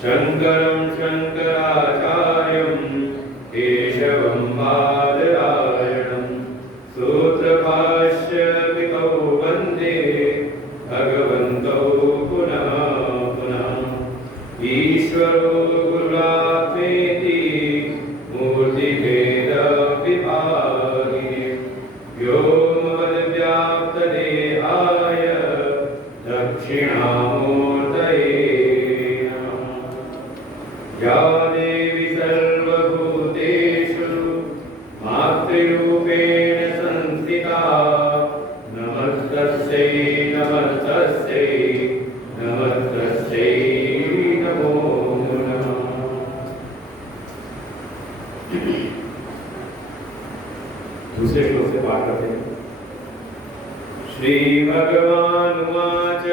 शङ्करं शङ्कराचार्यं केशवं बादरायणं सूत्रभाष्यविदौ वन्दे भगवन्तौ पुनः पुनः। ईश्वरो गुरुरात्मेति मूर्तिभेदविभागिने व्योमवद्व्याप्तदेहाय दक्षिणामूर्तये नमः। या देवी सर्वभूतेषु मातृरूपेण संस्थिता नमस्तस्यै नमस्तस्यै नमस्तस्यै नमो नमः। दूसरे श्लोक से पाठ करते हैं। श्री भगवानुवाच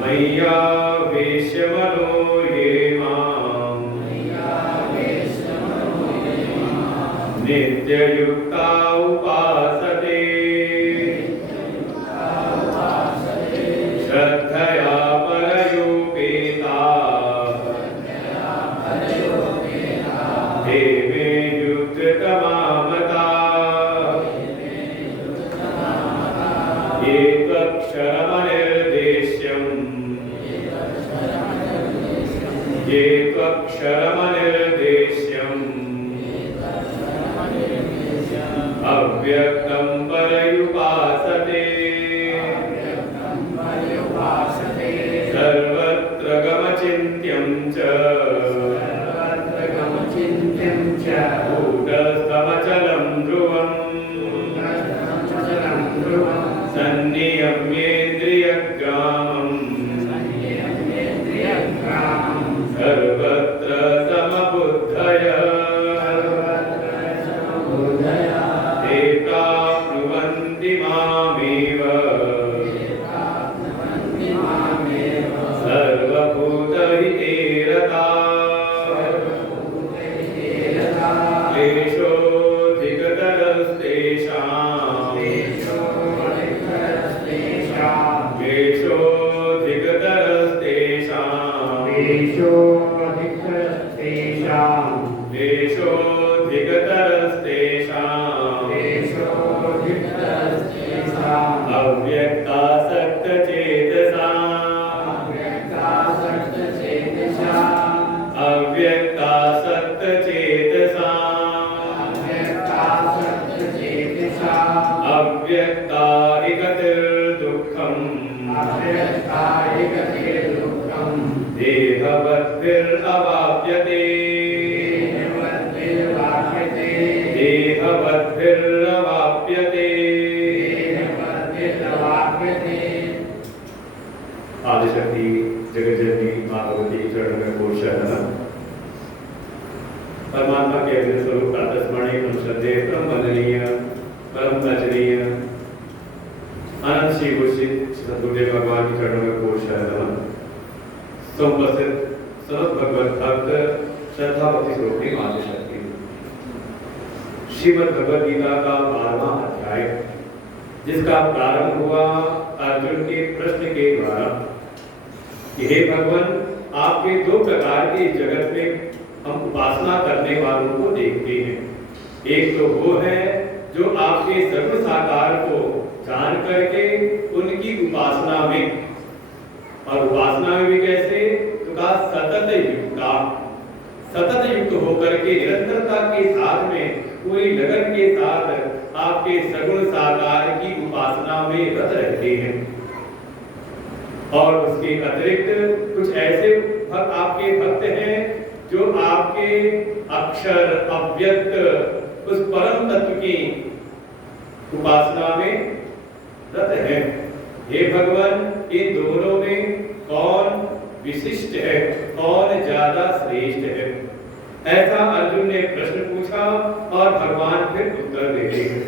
मय्या वेश्मनो ये मां नित्ययुक्ता उपासते श्रद्धया परयोपेता ते मे युक्ततमा ये त्वक्षरमनिर्देश्यम् अव्यक्तं पर्युपासते सर्वत्र गमचिन्त्यं च कूटस्थमचलं ध्रुवम् सन्नियम्येन्द्रियग्रामम् सर्वत्र समबुद्धयः ते प्राप्नुवन्ति मामेव सर्वभूतहिते रताः। क्लेशोऽधिकतरस्तेषाम् अव्यक्तारिगतिर्दुःखम् देहवद्भिरवाप्यते आदिशक्ति जगज्जननी मां भगवती चरण में कोट शरण। परमात्मा के अग्नि स्वरूप प्रातस्मरणीय अनुश्रद्धेय परम वंदनीय परम पूजनीय अनंत श्री गुरु श्री सद्गुरुदेव भगवान के चरणों में कोट शरण। समुपस्थित समस्त भगवत भक्त श्रद्धा भक्ति स्वरूपी आदिशक्ति श्रीमद् भगवद गीता का 12वां अध्याय, जिसका प्रारंभ हुआ अर्जुन के प्रश्न के द्वारा कि हे भगवान, आपके दो प्रकार के जगत में हम उपासना करने वालों को देखते हैं। एक तो वो है जो आपके सगुण साकार को जान करके उनकी उपासना में, और उपासना में भी कैसे, तो कहा सतत युक्त होकर के निरंतरता के साथ में पूरी लगन के साथ आपके सगुण साकार की उपासना में रत रहते हैं। और उसके अतिरिक्त कुछ ऐसे आपके भक्त हैं जो आपके अक्षर अव्यक्त उस परम तत्व की उपासना में रत हैं। हे भगवान, इन दोनों में कौन विशिष्ट है, कौन ज्यादा श्रेष्ठ है? ऐसा अर्जुन ने प्रश्न पूछा और भगवान फिर उत्तर देते हैं।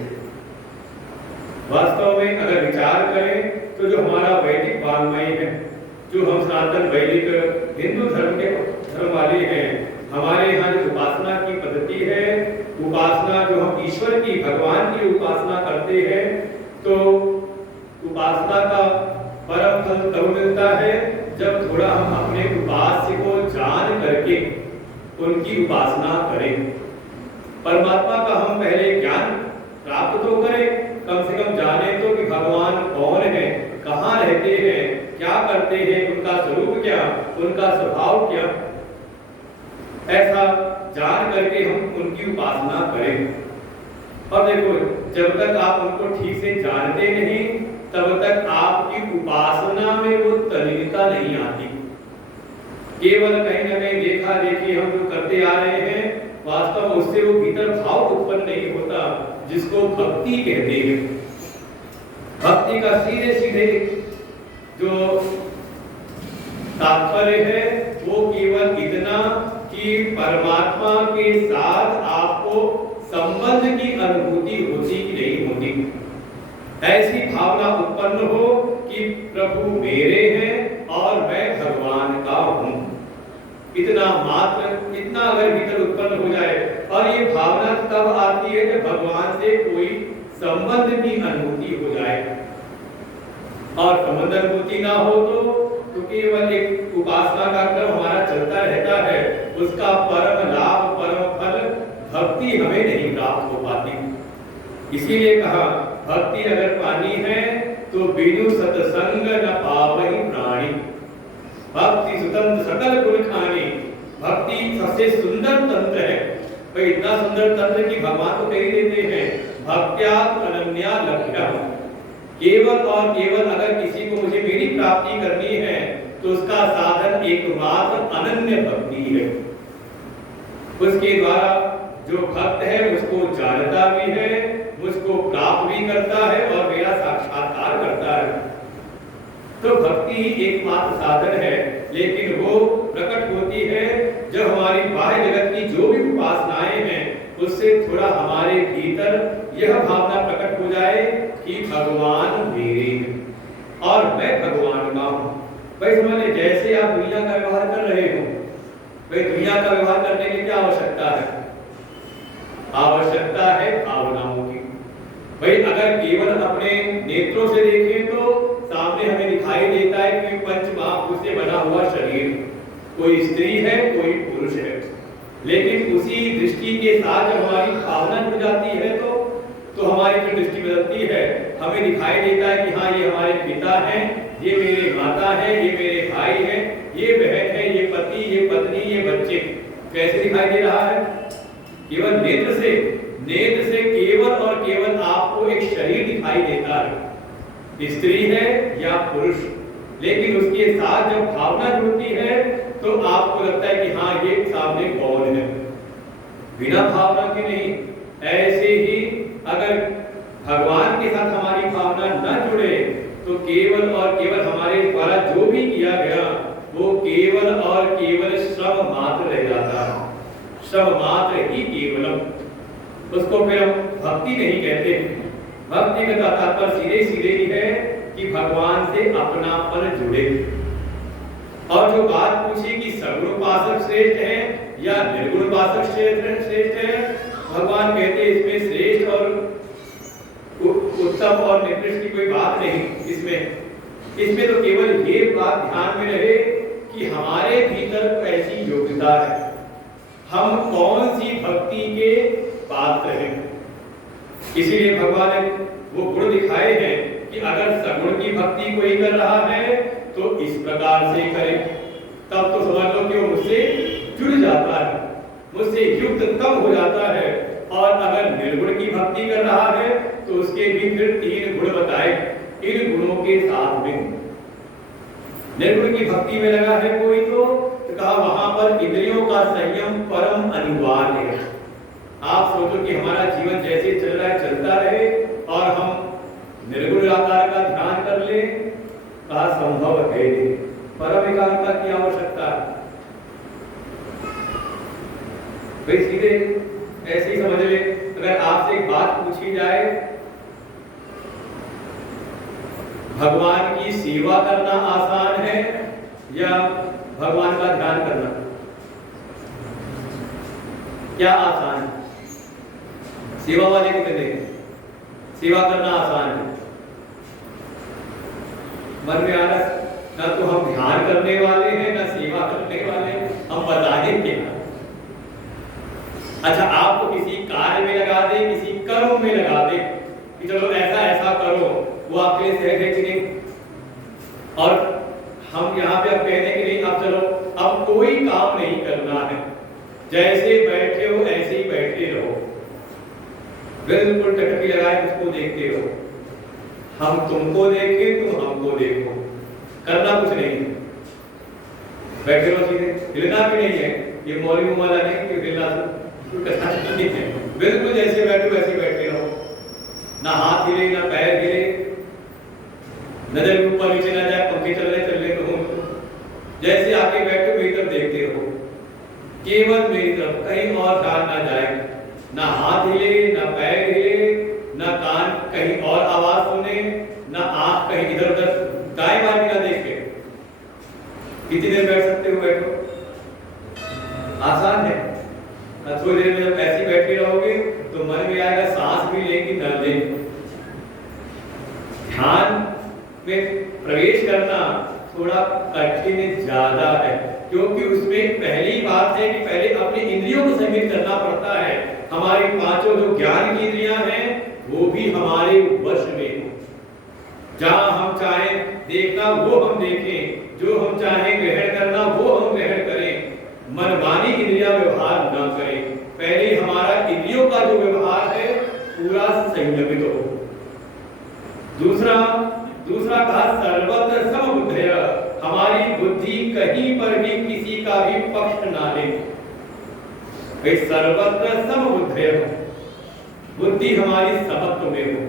वास्तव में अगर विचार करें तो जो हमारा वैदिक वाङ्मय है, जो हम सनातन वैदिक हिंदू धर्म के धर्म वाले हैं, हमारे यहाँ जो उपासना की पद्धति है, उपासना जो हम ईश्वर की भगवान की उपासना करते हैं, तो उपासना का परम फल तब मिलता है जब थोड़ा हम अपने उपास्य को जान करके उनकी उपासना करें। परमात्मा का हम पहले ज्ञान प्राप्त तो करें, कम से कम जाने तो कि भगवान कौन है, कहाँ रहते हैं, क्या करते हैं, उनका स्वरूप क्या, उनका स्वभाव क्या, ऐसा जान करके हम उनकी उपासना करें। और देखो, जब तक आप उनको ठीक से जानते नहीं तब तक आपकी उपासना में वो तल्लीनता नहीं आती। केवल कहीं ना कहीं देखा देखी हम जो करते आ रहे हैं, वास्तव में उससे वो भीतर भाव उत्पन्न नहीं होता जिसको भक्ति कहते हैं। भक्ति का सीधे सीधे जो तात्पर्य है वो केवल इतना कि परमात्मा के साथ आपको संबंध की अनुभूति होती कि नहीं होती, ऐसी भावना उत्पन्न हो कि प्रभु मेरे हैं और मैं भगवान का हूं। इतना मात्र, इतना अगर भीतर उत्पन्न हो जाए, और ये भावना तब आती है जब भगवान से कोई संबंध की अनुभूति हो जाए। और संबंध अनुभूति ना हो तो केवल एक उपासना का क्रम हमारा चलता रहता है, उसका परम लाभ, परम फल भक्ति हमें नहीं प्राप्त हो पाती। इसीलिए कहा, भक्ति अगर पानी है तो बिनु सत्संग न पावहि प्राणी। भक्ति सुतंत्र सकल गुण खानी। भक्ति सबसे सुंदर तंत्र है। भाई इतना सुंदर तंत्र कि भगवान को कह देते हैं, भक्त्यात् अनन्या लभ्यः। केवल और केवल अगर किसी को मुझे मेरी प्राप्ति करनी है तो उसका साधन एकमात्र अनन्य भक्ति है। उसके द्वारा जो भक्त है उसको जानता भी है, मुझको प्राप्त भी करता है और मेरा साक्षात्कार करता है। तो भक्ति ही एकमात्र साधन है, लेकिन वो प्रकट होती है जब हमारी बाह्य जगत की जो भी उपासनाएं हैं उससे थोड़ा हमारे भीतर यह भावना प्रकट हो जाए कि भगवान मेरे हैं और मैं भगवान का हूं। भाई समझे, जैसे आप दुनिया का व्यवहार कर रहे हो, भाई दुनिया का व्यवहार करने की क्या आवश्यकता है? आवश्यकता है भावनाओं की। भाई अगर केवल अपने नेत्रों से देखें तो सामने हमें दिखाई देता है कि पंच महाभूत से बना हुआ शरीर, कोई स्त्री है, कोई पुरुष है। लेकिन उसी दृष्टि के साथ जब हमारी भावना जुड़ जाती है तो हमारी जो दृष्टि बदलती है, हमें दिखाई देता है कि हाँ ये हमारे पिता हैं, ये मेरे माता हैं, ये मेरे भाई हैं, ये बहन है, ये पति, ये पत्नी, ये बच्चे। कैसे दिखाई दे रहा है? केवल नेत्र से केवल और केवल आपको एक शरीर दिखाई देता है, स्त्री है या पुरुष। लेकिन उसके साथ जब भावना जुड़ती है तो आपको लगता है कि हाँ ये सामने कौन है, बिना भावना के नहीं। ऐसे ही अगर भगवान के साथ हमारी भावना न जुड़े तो केवल और केवल हमारे द्वारा जो भी किया गया वो केवल और केवल श्रम मात्र रह जाता है। श्रम मात्र ही केवलम, उसको फिर हम भक्ति नहीं कहते। भक्ति का तात्पर्य सीधे सीधे ही है कि भगवान से अपनापन जुड़े। और जो बात पूछी कि सगुण उपासक श्रेष्ठ है या निर्गुण उपासक श्रेष्ठ है, भगवान कहते हैं इसमें श्रेष्ठ और उत्तम और निकृष्ट की कोई बात नहीं। इसमें तो केवल ये बात ध्यान में रहे कि हमारे भीतर ऐसी योग्यता है, हम कौन सी भक्ति के पात्र हैं। इसीलिए भगवान ने वो गुण दिखाए हैं कि अगर सगुण की भक्ति कोई कर रहा है तो इस प्रकार से करे, तब तो समझ लो कि वो मुझसे जुड़ जाता है, मुझसे युक्त कम हो जाता है। और अगर निर्गुण की भक्ति कर रहा है तो उसके भी फिर 3 गुण बताए। इन गुणों के साथ में निर्गुण की भक्ति में लगा है कोई तो कहा वहां पर इंद्रियों का संयम परम अनिवार्य है। आप सोचो कि हमारा जीवन जैसे चल रहा है चलता रहे और हम निर्गुण आकार का ध्यान कर ले, कहा संभव है नहीं। परम एकाग्रता की आवश्यकता है। भाई सीधे ऐसे ही समझ ले, अगर आपसे एक बात पूछी जाए, भगवान की सेवा करना आसान है या भगवान का ध्यान करना, क्या आसान है? सेवा वाले कितने हैं? सेवा करना आसान है। मन में आ रहा है, ना तो हम ध्यान करने वाले हैं ना सेवा करने वाले हैं, हम बताएं क्या। अच्छा, आपको किसी कार्य में लगा दे, किसी कर्म में लगा दे कि चलो ऐसा ऐसा करो, वो आपके लिए सहज है कि नहीं? और हम यहाँ पे अब कहने के लिए अब चलो अब कोई काम नहीं करना है, जैसे बैठे हो ऐसे ही बैठे रहो, बिल्कुल टकटकी लगाए उसको देखते रहो, हम तुमको देखें तुम हमको देखो, करना कुछ नहीं है, बैठे रहो सीधे, हिलना भी नहीं है। ये मौलवी वाला नहीं कि हिलना नहीं है, बिल्कुल जैसे बैठो वैसे बैठे रहो, ना हाथ हिले ना पैर हिले, नजर ऊपर नीचे ना जाए, पंखे चल रहे तो जैसे आके बैठो मेरी तरफ देखते रहो, केवल मेरी तरफ, कहीं और ध्यान ना जाए, ना हाथ हिले ना पैर हिले ना कान कहीं और आवाज सुने, ना आंख कहीं इधर उधर दाएं बाएं ना देखे। कितनी देर बैठ सकते हो? बैठो, आसान है। थोड़ी देर में जब ऐसे बैठे रहोगे तो मन में आएगा सांस भी लेंगे न ले। ध्यान में प्रवेश करना थोड़ा कठिन ज्यादा है, क्योंकि उसमें पहली बात है कि पहले अपनी इंद्रियों को संयमित करना पड़ता है। हमारी पांचों जो ज्ञान की इंद्रियां हैं वो भी हमारे वश में हो, जहां हम चाहें देखना वो हम देखें, जो हम चाहें ग्रहण करना वो हम ग्रहण करें, मनमानी इंद्रियां व्यवहार न करें। पहले हमारा इंद्रियों का जो व्यवहार है पूरा संयमित हो। दूसरा कहा सर्वत्र समबुद्धय, हमारी बुद्धि कहीं पर भी किसी का भी पक्ष ना ले। भाई सर्वत्र समबुद्धय, बुद्धि हमारी समत्व में हो।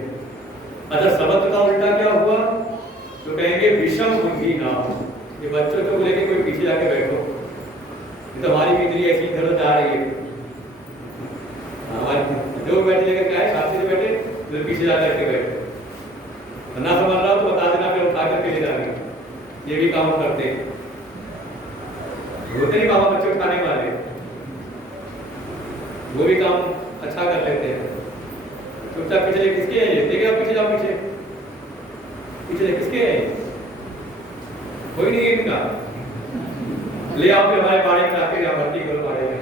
अच्छा, समत्व का उल्टा क्या हुआ? तो कहेंगे विषम बुद्धि ना हो। ये बच्चों को लेके कोई पीछे जाके बैठो, तो हमारी इंद्रिय ऐसी इधर जा रही है, हमारी जो बैठे लेकर क्या है शांति से बैठे, तो पीछे जा करके बैठे, ना समझ रहा हो तो बता देना, फिर उठा करके ले जाएंगे। ये भी काम करते हैं, होते नहीं बाबा बच्चे उठाने वाले, वो भी काम अच्छा कर लेते हैं। चुपचाप पीछे किसके है ये? देखिए आप पीछे जाओ, पीछे किसके है? कोई नहीं है इनका, ले आओ फिर हमारे पाड़े में आके यहाँ भर्ती करो पाड़े में,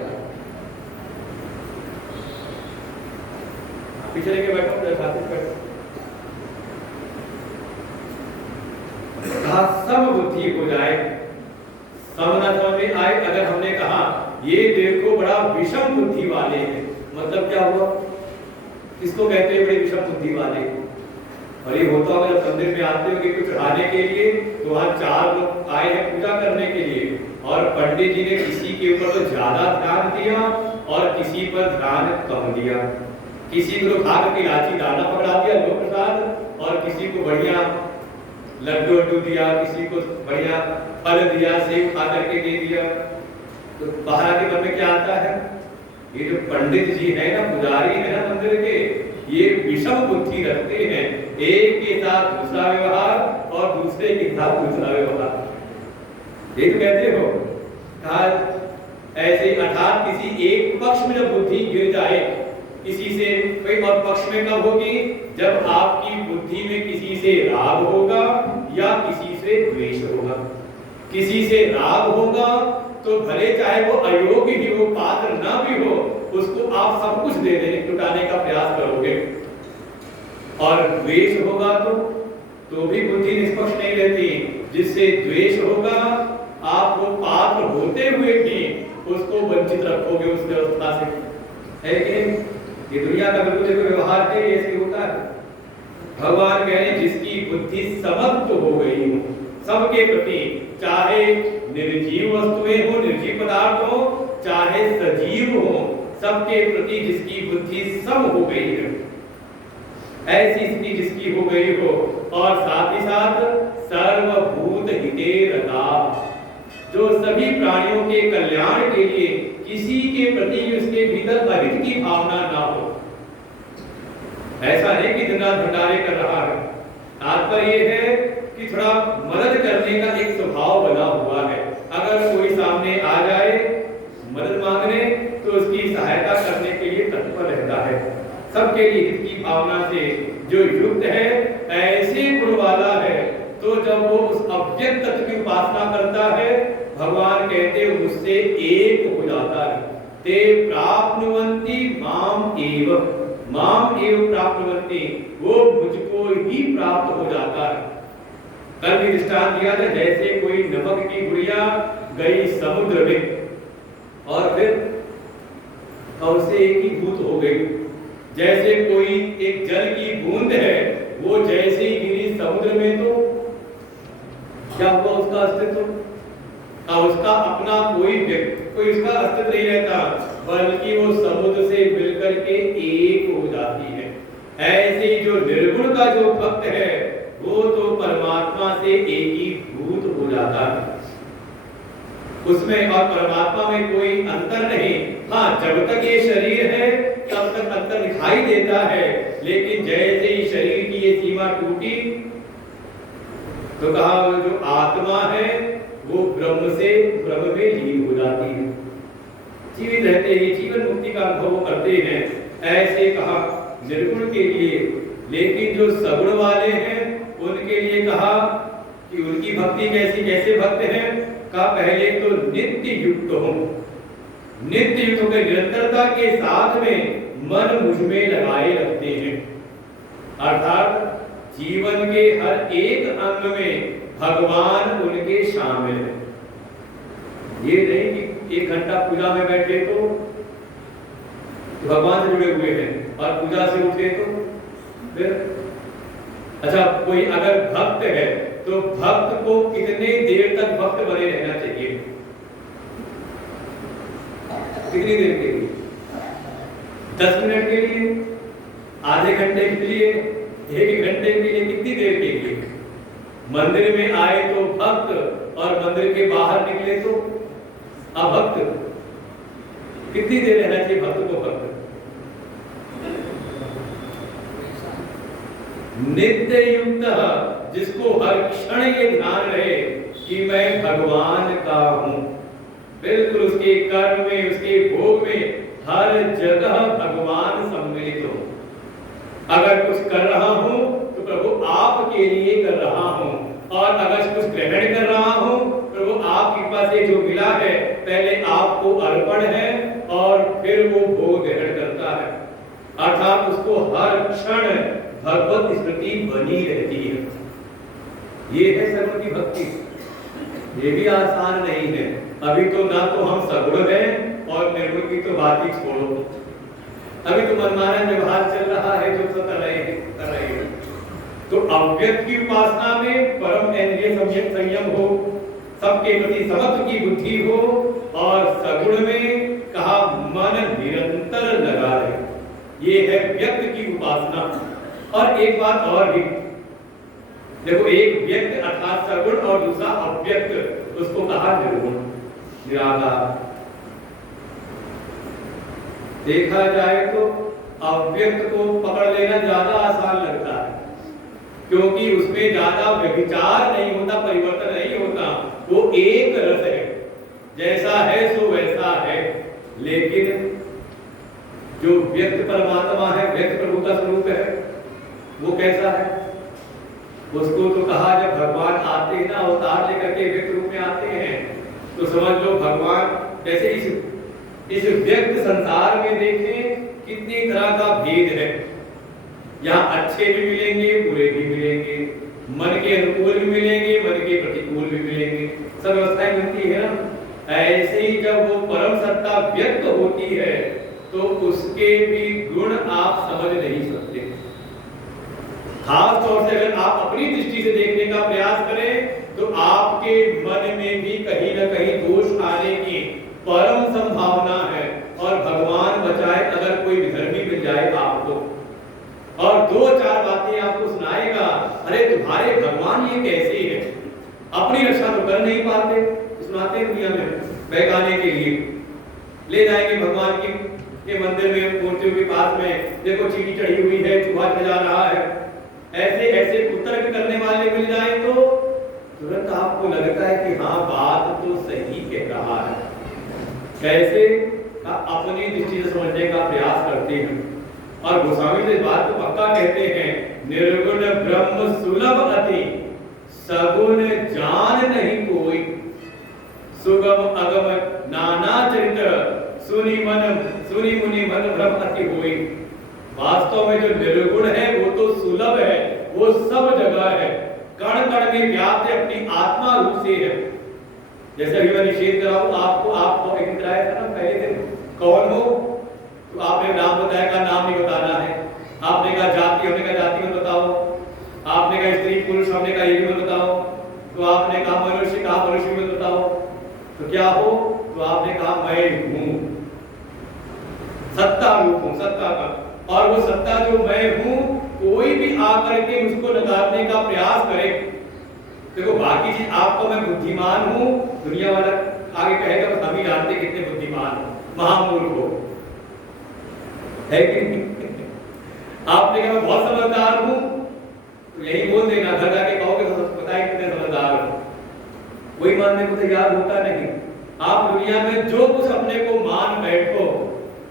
पीछे लेके बैठो, साथ में बैठो। सब बुद्धि हो जाए, समझ में आए। अगर हमने कहा ये देखो बड़ा विषम बुद्धि वाले हैं, मतलब क्या हुआ? किसको कहते हैं बड़े विषम बुद्धि वाले? और ये होता होगा जब मंदिर में आते हो कि कुछ चढ़ाने के लिए, तो वहाँ 4 लोग आए हैं पूजा करने के लिए, और पंडित जी ने किसी के ऊपर तो ज्यादा ध्यान दिया और किसी पर ध्यान कम दिया। किसी को खा करके इलायची दाना पकड़ा दिया लो प्रसाद, और किसी को बढ़िया लड्डू वड्डू दिया, किसी को बढ़िया फल दिया, सेब खा करके दे दिया। तो बाहर के मन में क्या आता है? ये जो पंडित जी है ना, पुजारी है ना मंदिर के, ये विषम बुद्धि रखते हैं, एक के साथ दूसरा व्यवहार और दूसरे के साथ दूसरा व्यवहार। ये तो कहते हो कहा ऐसे, अर्थात किसी एक पक्ष में जब बुद्धि गिर जाए किसी से, कोई और पक्ष में कब होगी? जब आपकी बुद्धि में किसी से राग होगा या किसी से द्वेष होगा। किसी से राग होगा तो भले चाहे वो अयोग्य ही हो, पात्र ना भी हो, उसको आप सब कुछ दे देने लुटाने का प्रयास करोगे। और द्वेष होगा तो भी बुद्धि निष्पक्ष नहीं रहती। जिससे द्वेष होगा आप वो पात्र होते हुए भी उसको वंचित रखोगे उस व्यवस्था से, है कि ये दुनिया का बिल्कुल व्यवहार है, ऐसे होता है। भगवान कह रहे हैं जिसकी बुद्धि समत्व हो गई हो सबके प्रति, चाहे निर्जीव वस्तुएं हो, निर्जीव पदार्थ हो, चाहे सजीव हो, सबके प्रति जिसकी बुद्धि सम हो गई है, ऐसी स्थिति जिसकी हो गई हो, और साथ ही साथ सर्वभूत हिते रता, जो सभी प्राणियों के कल्याण के लिए किसी के प्रति उसके भीतर अहित की भावना ना हो। ऐसा नहीं कि दिन रात भंडारे कर रहा है, तात्पर्य ये है कि थोड़ा मदद करने का एक स्वभाव बना हुआ है। अगर कोई सामने आ जाए मदद मांगने तो उसकी सहायता करने के लिए तत्पर रहता है। सबके लिए हित की भावना से जो युक्त है, ऐसे गुण वाला है, तो जब वो उपासना करता है, भगवान कहते हैं उससे एक हो जाता है। ते प्राप्नुवन्ति माम एव, माम एव प्राप्नुवन्ति, वो मुझको ही प्राप्त हो जाता है। कल भी दृष्टांत दिया था, जैसे कोई नमक की गुड़िया गई समुद्र में और फिर उससे एक ही भूत हो गई। जैसे कोई एक जल की बूंद है, वो जैसे ही गिरी समुद्र में तो क्या हुआ उसका अस्तित्व? उसका अपना कोई उसका अस्तित्व नहीं रहता, बल्कि वो समुद्र से मिलकर के एक हो जाती है। ऐसे ही जो निर्गुण का जो भक्त है, वो तो परमात्मा से एक ही भूत हो जाता है। उसमें और परमात्मा में कोई अंतर नहीं। हाँ, जब तक ये शरीर है तब तक अंतर दिखाई देता है, लेकिन जैसे ही शरीर की ये सीमा टूटी तो कहा जो आत्मा है वो ब्रह्म में लीन हो जाती है, जीवित रहते ही जीवन मुक्ति का अनुभव करते हैं। ऐसे कहा निर्गुण के लिए। लेकिन जो सगुण वाले हैं उनके लिए कहा कि उनकी भक्ति कैसे भक्त हैं? का पहले तो नित्य युक्त हो, नित्य युक्त होकर निरंतरता के साथ में मन मुझ में लगाए रखते हैं। अर्थात जीवन के हर एक अंग में भगवान उनके शामिल है। ये नहीं कि 1 घंटा पूजा में बैठे तो भगवान से जुड़े हुए हैं और पूजा से उठे तो फिर अच्छा, कोई अगर भक्त है तो भक्त को कितने देर तक भक्त बने रहना चाहिए? कितनी देर के लिए? 10 मिनट के लिए, आधे घंटे के लिए, 1 घंटे के लिए, कितनी देर के लिए? मंदिर में आए तो भक्त और मंदिर के बाहर निकले तो अभक्त। कितनी देर रहना चाहिए भक्त को? भक्त नित्य युक्त, जिसको हर क्षण ये ध्यान रहे कि मैं भगवान का हूं। बिल्कुल उसके कर्म में, उसके भोग में हर जगह भगवान सम्मिलित हो। अगर कुछ कर रहा हूं तो प्रभु आपके लिए कर रहा हूं, और अगर कुछ ग्रहण कर रहा हूं प्रभु आप कृपा से जो मिला है पहले आपको अर्पण है और फिर वो भोग ग्रहण करता है। अर्थात उसको हर क्षण भगवत स्मृति बनी रहती है। ये है सगुण की भक्ति। ये भी आसान नहीं है। अभी तो ना तो हम सगुण हैं और निर्गुण की तो बात ही छोड़ो। अभी तो मनमाना व्यवहार चल रहा है जो सब कर रहे हैं। तो अव्यक्त की उपासना में परम इंद्रिय संयम हो, सबके प्रति समत्व की बुद्धि हो, और सगुण में कहा मन निरंतर लगा रहे। ये है व्यक्त की उपासना। और एक बात और भी देखो, एक व्यक्त अर्थात सगुण और दूसरा अव्यक्त, उसको कहा निर्गुण, निराकार। देखा जाए तो अव्यक्त को पकड़ लेना ज्यादा आसान लगता है, क्योंकि उसमें ज्यादा व्यभिचार नहीं होता, परिवर्तन नहीं होता, वो एक रस है, जैसा है सो वैसा है। लेकिन जो व्यक्त परमात्मा है, व्यक्त प्रभु का स्वरूप है, वो कैसा है? उसको तो कहा जब भगवान आते हैं ना, अवतार लेकर के व्यक्त रूप में आते हैं, तो समझ लो भगवान जैसे इस व्यक्त संसार में देखें कितनी तरह का भेद है। यहाँ अच्छे भी मिलेंगे, बुरे भी मिलेंगे, मन के अनुकूल भी मिलेंगे, मन के प्रतिकूल भी मिलेंगे, सब व्यवस्थाएं मिलती है ना। ऐसे ही जब वो परम सत्ता व्यक्त होती है तो उसके भी गुण आप समझ नहीं सकते। खास तौर से अगर आप अपनी दृष्टि से देखने का प्रयास करें तो आपके मन में भी कहीं ना कहीं दोष आने की परम संभावना है। और भगवान बचाए अगर कोई विधर्मी मिल जाए आपको और 2-4 बातें आपको सुनाएगा, अरे तुम्हारे भगवान ये कैसे है, अपनी रक्षा तो कर नहीं पाते, सुनाते दुनिया में बहकाने के लिए ले जाएंगे भगवान के मंदिर में, मूर्तियों के पास में देखो चीटी चढ़ी हुई है, चूहा जा रहा है। ऐसे कुतर्क करने वाले मिल जाए तो तुरंत आपको लगता है कि हाँ बात तो सही कह रहा है। कैसे का अपनी दृष्टि से समझने का प्रयास करते हैं। और गोस्वामी जी इस बात को पक्का कहते हैं, निर्गुण ब्रह्म सुलभ अति सगुन जान नहीं कोई, सुगम अगम नाना चरित्र, सुनी मुनि मन भ्रम अति होई। वास्तव में जो निर्गुण है वो तो सुलभ है, वो सब जगह है, कण कण में व्याप्त अपनी आत्मा रूप से है। जैसे अभी मैं निषेध कर रहा हूं आपको एक कराया था ना पहले दिन, कौन हो तो आपने नाम बताया, का नाम नहीं बताना है। आपने कहा जाति, हमने कहा जाति में बताओ। आपने कहा स्त्री पुरुष, हमने कहा ये भी मत बताओ। तो आपने कहा मनुष्य, कहा मनुष्य में बताओ। तो क्या हो, तो आपने कहा मैं हूं, सत्ता रूप हूं, सत्ता का। और वो सत्ता जो मैं हूं, कोई भी आकर के उसको नकारने का प्रयास करे। देखो बाकी चीज आपको मैं बुद्धिमान हूं, दुनिया वाला आगे कहेगा बस हम ही जानते कितने बुद्धिमान हो, महामूर्ख हो, है कि नहीं? आपने कहा मैं बहुत समझदार हूं, तो यही बोल देना, घर जाके कहोगे तो बताए कितने समझदार हो। कोई मानने को तैयार होता नहीं। आप दुनिया में जो कुछ अपने को मान बैठो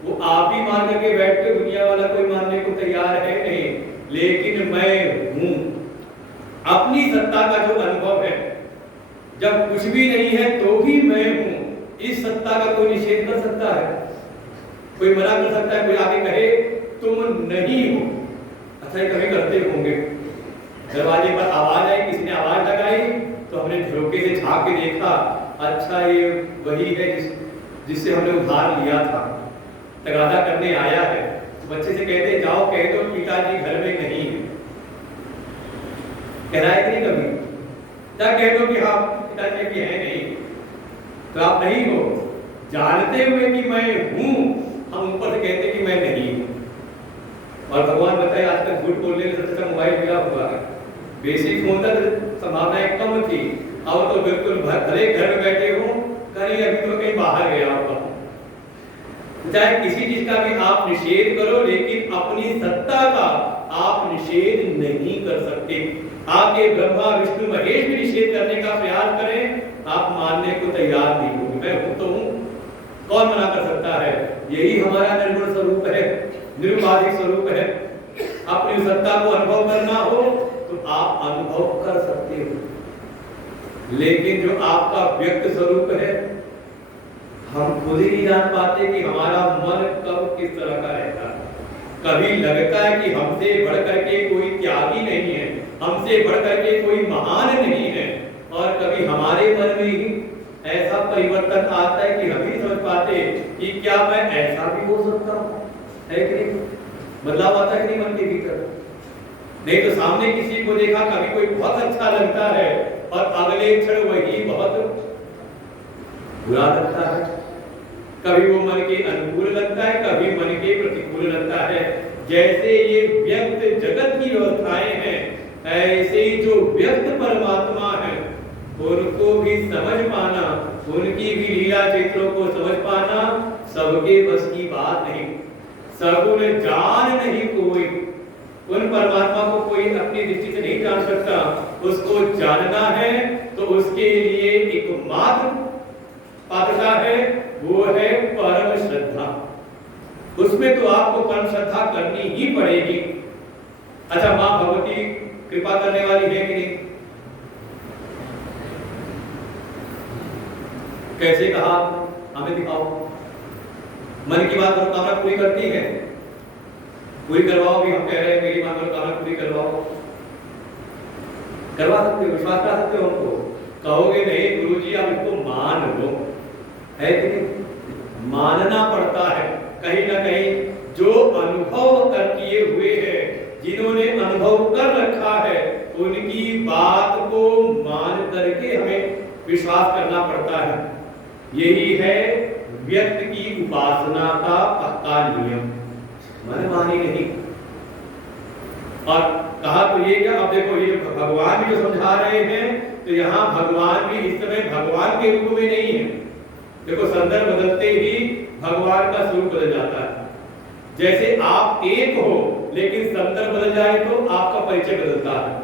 वो आप ही मान करके बैठते, दुनिया वाला कोई मानने को तैयार है नहीं। लेकिन मैं हूं, अपनी सत्ता का जो अनुभव है, जब कुछ भी नहीं है तो भी मैं हूं, इस सत्ता का कोई निषेध कर सकता है? कोई मना कर सकता है? कोई आगे कहे तुम नहीं हो? अच्छा ये कभी करते होंगे, दरवाजे पर आवाज आई, किसी ने आवाज लगाई तो हमने झरोके से झांक के देखा, अच्छा ये वही है जिससे हमने उधार लिया था, तगादा करने आया है। बच्चे से कहते जाओ कह दो पिताजी घर में नहीं है, कह रहा है कि नहीं कभी? क्या कह दो कि हाँ पिताजी भी है नहीं, तो आप नहीं हो, जानते हुए कि मैं हूं, हम ऊपर से कहते कि मैं नहीं हूं। और भगवान बताए आजकल झूठ बोलने में सबसे अच्छा मोबाइल मिला हुआ है, बेसिक फोन तक संभावनाएं कम थी, अब तो बिल्कुल भले घर में बैठे हो, कहीं अभी तो कहीं बाहर गया होगा। चाहे किसी चीज का भी आप निषेध करो, लेकिन अपनी सत्ता का आप निषेध नहीं कर सकते। आपके ब्रह्मा विष्णु महेश भी निषेध करने का प्रयास करें, आप मानने को तैयार नहीं होंगे। मैं हूं तो हूं, कौन मना कर सकता है? यही हमारा निर्गुण स्वरूप है, निरुपाधिक स्वरूप है। अपनी सत्ता को अनुभव करना हो तो आप अनुभव कर सकते हो, लेकिन जो आपका व्यक्त स्वरूप है, हम खुद ही नहीं जान पाते कि हमारा मन कब किस तरह का रहता है। कभी लगता है कि हमसे बढ़कर के कोई त्यागी नहीं है, हमसे बढ़कर के कोई महान नहीं है, और कभी हमारे मन में ही ऐसा परिवर्तन आता है कि हम ही समझ पाते कि क्या मैं ऐसा भी हो सकता हूँ, है कि नहीं? बदलाव आता है कि नहीं मन के भीतर? नहीं तो सामने किसी को देखा, कभी कोई बहुत अच्छा लगता है और अगले क्षण वही बहुत बुरा लगता है। कभी वो मन के अनुकूल लगता है, कभी मन के प्रतिकूल लगता है। जैसे ये व्यक्त जगत की व्यवस्थाएं हैं, ऐसे ही जो व्यक्त परमात्मा है उनको भी समझ पाना, उनकी भी लीला चित्रों को समझ पाना सबके बस की बात नहीं। सगुन जान नहीं कोई, उन परमात्मा को कोई अपनी दृष्टि से नहीं जान सकता। उसको जानना है तो उसके लिए एकमात्र पात्रता है, वो है परम श्रद्धा। उसमें तो आपको परम श्रद्धा करनी ही पड़ेगी। अच्छा, मां भगवती कृपा करने वाली है कि नहीं? कैसे कहा? हमें दिखाओ। मन की बात मनोकामना पूरी करती है, पूरी करवाओ भी। हम कह रहे हैं मेरी मनोकामना पूरी करवाओ, करवा सकते हो, विश्वास कर सकते हो हमको? कहोगे नहीं गुरुजी आप इसको मान लो, है कि नहीं? मानना पड़ता है। कहीं ना कहीं जो अनुभव कर किए हुए हैं, जिन्होंने अनुभव कर रखा है, उनकी बात को मान करके हमें विश्वास करना पड़ता है। यही है व्यक्त की उपासना का पक्का नियम, मनमानी नहीं। और कहा तो ये क्या, अब देखो ये भगवान भी जो समझा रहे हैं, तो यहाँ भगवान भी इस समय भगवान के रूप में नहीं है। देखो संदर्भ बदलते ही भगवान का स्वरूप बदल जाता है। जैसे आप एक हो, लेकिन संदर्भ बदल जाए तो आपका परिचय बदलता है।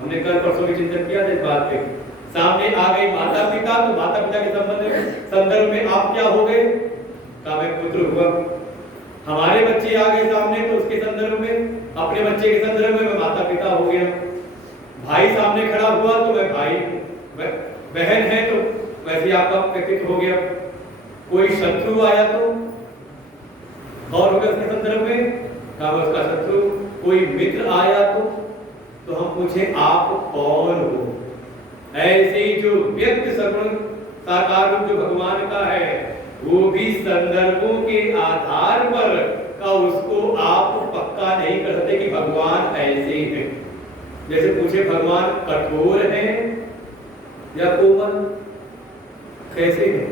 हमने कल परसों भी चिंतन किया था इस बात पे। सामने आ गई माता पिता, तो माता पिता के संदर्भ में आप क्या हो गए? का मैं पुत्र हुआ। हमारे बच्चे आ गए सामने, तो उसके संदर्भ में, अपने बच्चे के संदर्भ में मैं माता पिता हो गया। भाई सामने खड़ा हुआ तो मैं भाई हूं, बहन है तो वैसे आपका व्यक्तित्व हो गया। कोई शत्रु आया तो और हो गया उसके संदर्भ में कहा उसका शत्रु। कोई मित्र आया तो हम पूछे आप कौन हो। ऐसे ही जो व्यक्त सगुण साकार रूप जो भगवान का है वो भी संदर्भों के आधार पर का उसको आप पक्का नहीं कर सकते कि भगवान ऐसे ही है। जैसे पूछे भगवान कठोर है या कोमल, कैसे है,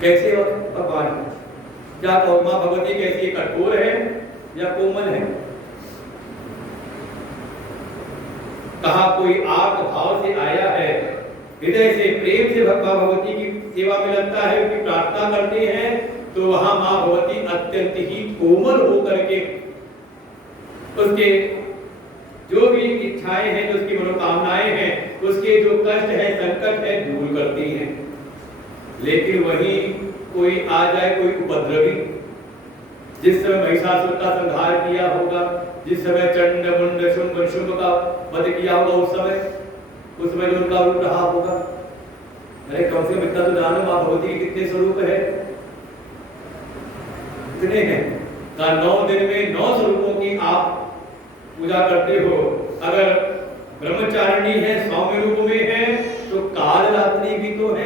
कैसे भगवान, क्या कहो मां भगवती कैसी, कठोर है या कोमल है? कहा कोई आर्त भाव से आया है, हृदय से प्रेम से मां भगवती की सेवा में लगता है, उनकी प्रार्थना करते हैं, तो वहां मां भगवती अत्यंत ही कोमल होकर के उसके जो भी इच्छाएं हैं, जो उसकी मनोकामनाएं हैं, उसके जो कष्ट है, संकट है, दूर करती हैं। लेकिन वही कोई आ जाए, कोई उपद्रवी, जिस समय महिषासुर का संहार किया होगा, जिस समय चंड मुंड शुंभ शुंभ का वध किया होगा, उस समय जो उनका रूप रहा होगा, अरे कम से कम इतना तो जानो मां भगवती के कितने स्वरूप है, कितने हैं। 9 दिन में 9 स्वरूपों की आप पूजा करते हो। अगर ब्रह्मचारिणी है, सौम्य रूप में है, तो काल रात्रि भी तो है,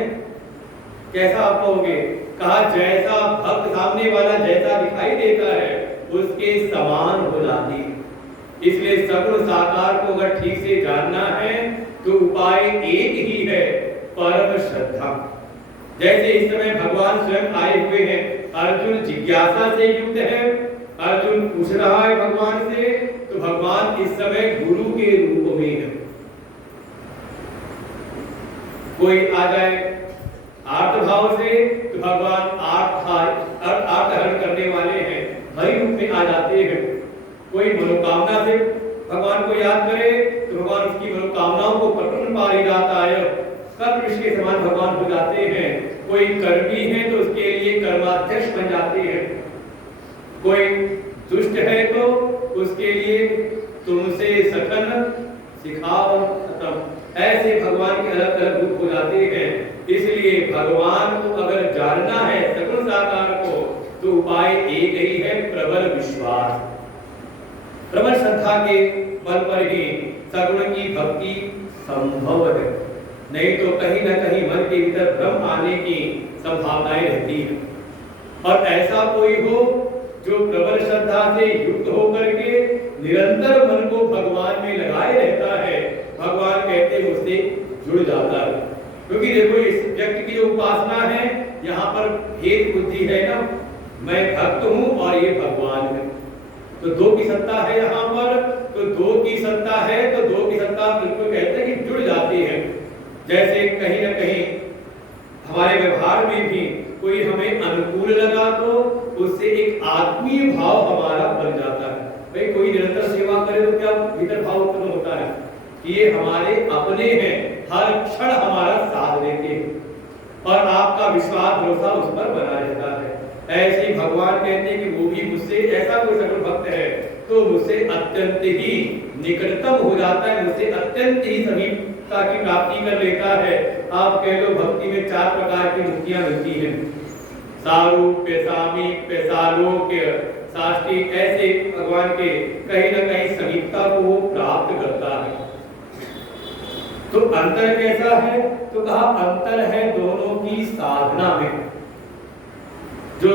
कैसा आप कहोगे? कहा जैसा भक्त सामने वाला जैसा दिखाई देता है उसके समान हो जाती है। इसलिए सगुण साकार को अगर ठीक से जानना है तो उपाय एक ही है, परम श्रद्धा। जैसे इस समय भगवान स्वयं आए हुए हैं, अर्जुन जिज्ञासा से युक्त है, अर्जुन पूछ रहा है भगवान से, तो भगवान इस समय गुरु के रूप में है। कोई आ जाए आर्त भाव से तो भगवान आर्त हरण करने वाले हैं, हरि रूप में आ जाते हैं। कोई मनोकामना से भगवान को याद करे तो भगवान उसकी मनोकामनाओं को प्रकट पारिजाताय कल्पवृक्ष के समान भगवान हो जाते हैं। कोई कर्मी है तो उसके लिए कर्माध्यक्ष बन जाते हैं। कोई दुष्ट है तो उसके लिए तुमसे सखन सिखाओ खत्म। ऐसे भगवान के अलग अलग रूप हो जाते हैं। इसलिए भगवान को अगर जानना है सगुण साकार को, तो उपाय एक ही है, प्रबल विश्वास, प्रबल श्रद्धा के बल पर ही सगुण की भक्ति संभव है। नहीं तो कहीं न कहीं मन के भीतर भ्रम आने की संभावनाएं रहती है। और ऐसा कोई हो जो प्रबल श्रद्धा से युक्त होकर के निरंतर मन को भगवान में लगाए रहता है, भगवान कहते हैं उससे जुड़ जाता है। क्योंकि देखो इस व्यक्ति की जो उपासना है, यहाँ पर भेद बुद्धि है ना, मैं भक्त हूँ और ये भगवान है, तो दो की सत्ता है यहाँ पर, तो दो की सत्ता है, तो दो की सत्ता बिल्कुल कहते हैं कि जुड़ जाती है। जैसे कहीं न कहीं हमारे व्यवहार में भी कोई हमें अनुकूल लगा तो उससे एक आत्मीय भाव हमारा बन जाता है। भाई कोई निरंतर सेवा करे तो क्या भीतर भाव उत्पन्न होता है कि ये हमारे अपने हैं, हर क्षण हमारा साथ देते हैं और आपका विश्वास भरोसा उस पर बना रहता है। ऐसे ही भगवान कहते हैं कि वो भी मुझसे, ऐसा कोई सगुण भक्त है तो मुझसे अत्यंत ही निकटतम हो जाता है, मुझसे अत्यंत ही समीपता की प्राप्ति कर लेता है। आप कह लो भक्ति में 4 प्रकार की मुक्तियां मिलती हैं, सारूप्य, सामीप्य, सालोक्य, साष्टी। ऐसे भगवान के कहीं न कहीं समीपता को वो प्राप्त करता है। तो अंतर कैसा है? तो कहा अंतर है दोनों की साधना में। जो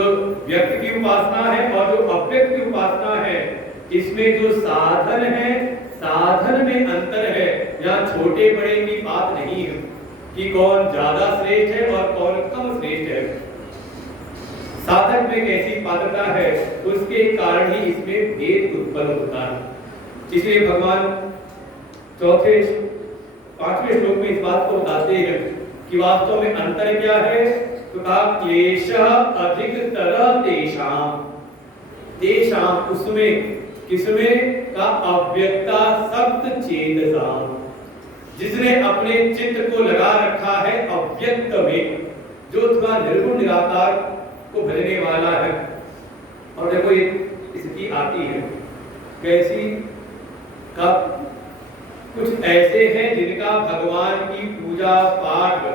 व्यक्ति की उपासना है और जो अव्यक्त की उपासना है, इसमें जो साधन है, साधन में अंतर है। यहाँ छोटे बड़े की बात नहीं है कि कौन ज्यादा श्रेष्ठ है और कौन कम श्रेष्ठ है। साधक में कैसी पात्रता है उसके कारण ही इसमें भेद उत्पन्न होता है। इसलिए भगवान 5वें श्लोक में इस बात को बताते हैं कि वास्तव में अंतर क्या है। तो कहा क्लेशः अधिकतर तेषां उसमें किसमें का अव्यक्ता सप्त चेतसाम, जिसने अपने चित्त को लगा रखा है अव्यक्त में, जो थोड़ा निर्गुण निराकार को भजने वाला है। और देखो ये स्थिति आती है कैसी कुछ ऐसे हैं जिनका भगवान की पूजा पाठ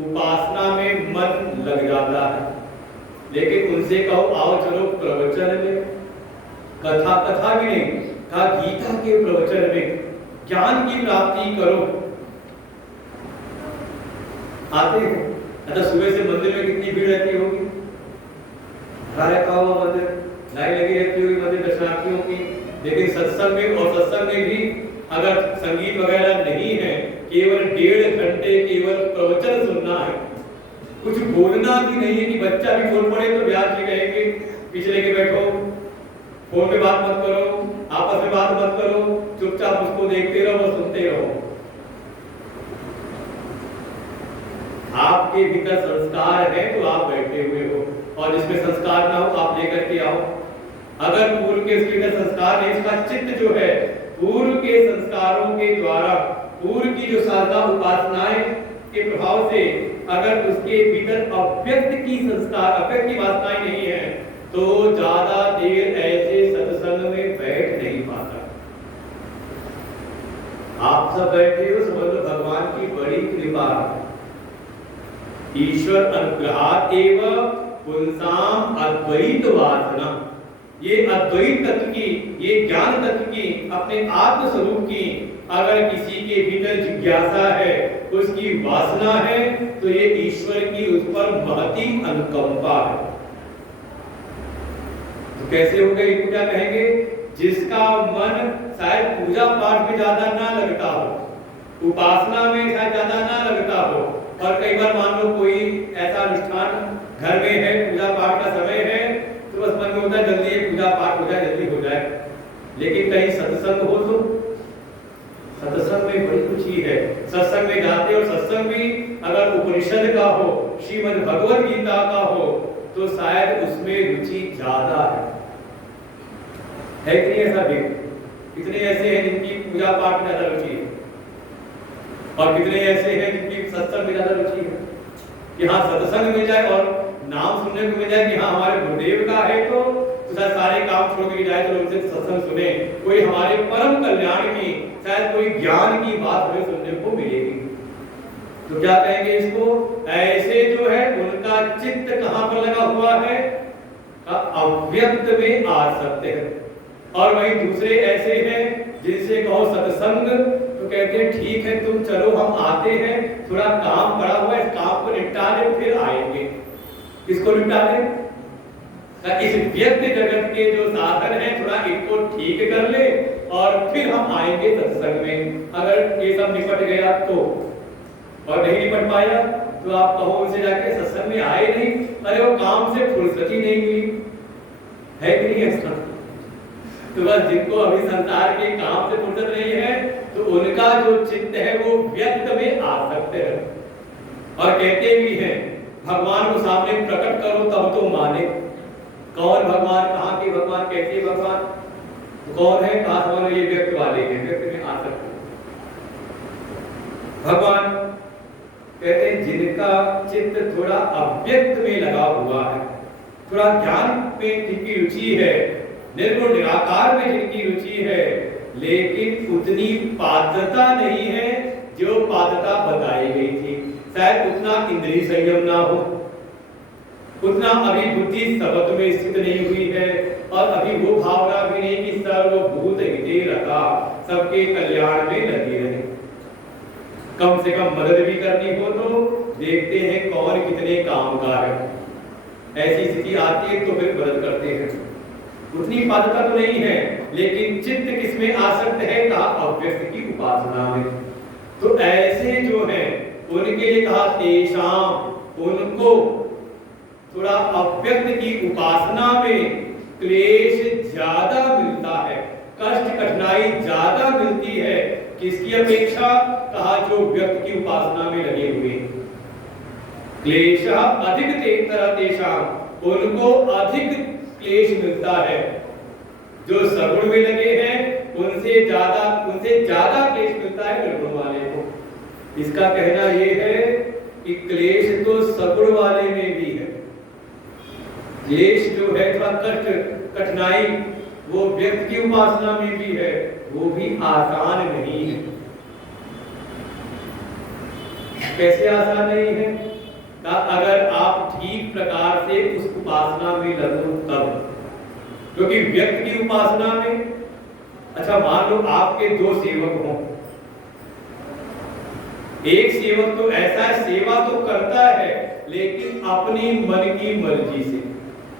उपासना में मन लग जाता है, लेकिन उनसे कहो आओ चलो प्रवचन में, कथा भी नहीं, कहा गीता के प्रवचन में ज्ञान की प्राप्ति करो, आते हैं। अच्छा, सुबह से मंदिर में कितनी भीड़ रहती होगी, रहता हुआ मंदिर, लाइन लगी रहती होगी मंदिर दर्शनार्थियों की। लेकिन सत्संग में, और सत्संग में भी अगर संगीत वगैरह नहीं है, केवल 1.5 घंटे केवल प्रवचन सुनना है, कुछ बोलना भी नहीं है कि बच्चा भी बोल पड़े तो ब्याज जी कहेंगे पीछे लेके बैठो, फोन में बात मत करो, आपस में बात मत करो, चुपचाप उसको देखते रहो और सुनते रहो। आपके भीतर संस्कार है तो आप बैठे हुए हो, और जिसमें संस्कार ना हो आप लेकर के आओ। अगर पूर्व के इसके अंदर संस्कार है, इसका चित्त जो है पूर्व के संस्कारों के द्वारा, पूर्व की जो साधना उपासनाएं के प्रभाव से अगर उसके भीतर अव्यक्त की संस्कार, अव्यक्त की वासनाएं नहीं है, तो ज्यादा देर ऐसे सत्संग में बैठ नहीं पाता। आप सब बैठे हो, समझ लो भगवान की बड़ी कृपा, ईश्वर अनुग्रहात् एव पुंसाम अद्वैत वासना। ये अद्वैत तत्व की, ये ज्ञान तत्व की, अपने आत्म स्वरूप की अगर किसी के भीतर जिज्ञासा है, उसकी वासना है, तो ये ईश्वर की उस पर महती अनुकंपा है। तो कैसे होगा, इनको क्या कहेंगे? जिसका मन शायद पूजा पाठ में ज्यादा ना लगता हो, उपासना में शायद ज्यादा ना लगता हो, और कई बार मान लो कोई ऐसा अनुष्ठान घर में है, पूजा पाठ का समय है, तो बस मन में होता है जल्दी ये पूजा पाठ हो जाए, जल्दी हो जाए। लेकिन कहीं सत्संग हो तो सत्संग में बड़ी रुचि है, सत्संग में जाते हो, सत्संग भी अगर उपनिषद का हो, श्रीमद् भगवद गीता का हो, तो शायद उसमें रुचि ज्यादा है कि नहीं? ऐसा भी कितने ऐसे हैं जिनकी पूजा पाठ में ज्यादा रुचि है, और कितने ऐसे हैं जिनकी सत्संग में ज्यादा रुचि है कि हाँ सत्संग मिल जाए और नाम सुनने को मिल जाए कि हाँ हमारे गुरुदेव का है, तो सारे काम छोड़ के जाए तो उनसे सत्संग सुने, कोई हमारे परम कल्याण की, शायद कोई ज्ञान की बात हमें सुनने को मिलेगी। तो क्या कहेंगे इसको? ऐसे जो है उनका चित्त कहां पर लगा हुआ है? अव्यक्त में आ सकते हैं। और वही दूसरे ऐसे हैं जिनसे कहो सत्संग, तो कहते हैं ठीक है तुम चलो हम आते हैं, थोड़ा काम पड़ा हुआ है, इस काम को निपटा ले फिर आएंगे। किसको निपटा ले? इस व्यक्त जगत के जो साधन है थोड़ा इनको ठीक कर ले और फिर हम आएंगे सत्संग में। अगर ये सब निपट गया तो, और नहीं निपट पाया तो आप कहो उनसे जाके सत्संग में आए नहीं, अरे वो काम से फुर्सत ही नहीं मिली है कि नहीं ऐसा? तो बस जिनको अभी संसार के काम से फुर्सत नहीं है, तो उनका जो चित्त है वो व्यक्त में आ सकते हैं। और कहते भी हैं भगवान को सामने प्रकट करो तब तो माने। कौन भगवान, कहाँ के भगवान, कैसे भगवान, कौन है, कहाँ समझ? ये व्यक्त वाले हैं, व्यक्त में आ सकते भगवान। कहते हैं जिनका चित्त थोड़ा अव्यक्त में लगा हुआ है, थोड़ा ज्ञान में जिनकी रुचि है, निर्गुण निराकार में जिनकी रुचि है, लेकिन उतनी पात्रता नहीं है जो पात्रता बताई गई थी। शायद उतना इंद्रिय संयम ना हो, उतना अभी बुद्धि सबत में स्थित नहीं हुई है, और अभी वो भावना भी नहीं कि सर्वभूत हिते रखा, सबके कल्याण में लगी रहे। कम से कम मदद भी करनी हो तो देखते हैं कौन कितने काम का है, ऐसी स्थिति आती है तो फिर मदद करते हैं। उतनी पात्रता तो नहीं है, लेकिन चित्त किसमें आसक्त है? कहा अव्यक्त की उपासना में। तो ऐसे जो है उनके लिए कहा तेषाम, उनको थोड़ा अव्यक्त की उपासना में क्लेश ज्यादा मिलता है, कष्ट कठिनाई ज्यादा मिलती है। किसकी अपेक्षा? कहा जो व्यक्त की उपासना में लगे हुए। क्लेश अधिक तेषाम, उनको अधिक क्लेश मिलता है। जो सगुण में लगे हैं उनसे ज्यादा क्लेश मिलता है निर्गुण वाले को। इसका कहना यह है कि क्लेश तो सगुण वाले में भी है। क्लेश जो है थोड़ा कष्ट कठिनाई वो व्यक्ति की उपासना में भी है, वो भी आसान नहीं है। कैसे आसान नहीं है? अगर आप ठीक प्रकार से उस उपासना में लगो तब। क्योंकि व्यक्ति की उपासना में, अच्छा मान लो आपके दो सेवक हों, एक सेवक तो ऐसा सेवा तो करता है लेकिन अपनी मन की मर्जी से,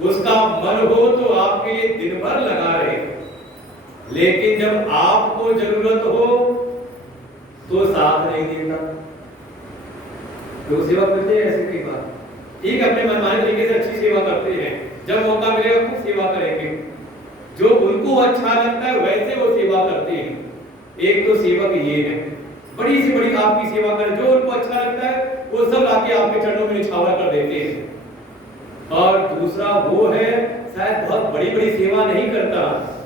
उसका मन हो तो आपके लिए दिन भर लगा रहे, लेकिन जब आपको जरूरत हो तो साथ नहीं देता। तो सेवा करते हैं ऐसे कई बार, ठीक है, अपने मनमाने तरीके से अच्छी सेवा करते हैं, जब मौका मिलेगा खूब सेवा करेंगे, जो उनको अच्छा लगता है वैसे वो सेवा करते हैं। एक तो सेवक ये है, बड़ी से बड़ी आपकी सेवा करें, जो उनको अच्छा लगता है वो सब लाके आपके चरणों में निछावर कर देते हैं। और दूसरा वो है शायद बहुत बड़ी बड़ी सेवा नहीं करता,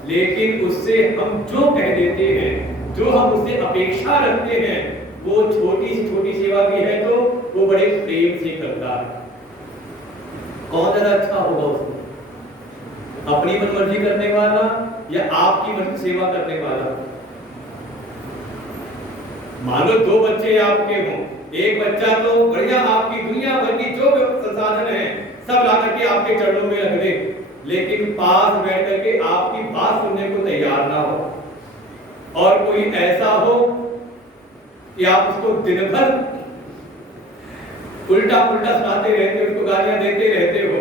लेकिन उससे हम जो कह देते हैं, जो हम उससे अपेक्षा रखते हैं, वो छोटी से छोटी सेवा भी है तो वो बड़े प्रेम से करता है। कौन ज्यादा अच्छा होगा उसको, अपनी मनमर्जी करने वाला या आपकी मन की सेवा करने वाला? मान लो दो बच्चे आपके हों, एक बच्चा तो बढ़िया आपकी दुनिया भर की जो संसाधन है सब ला करके आपके चरणों में रख दे, लेकिन पास बैठ करके आपकी बात सुनने को तैयार ना हो, और कोई ऐसा हो कि आप उसको दिन भर उल्टा पुल्टा सुनाते रहते, उसको गालियां देते रहते हो,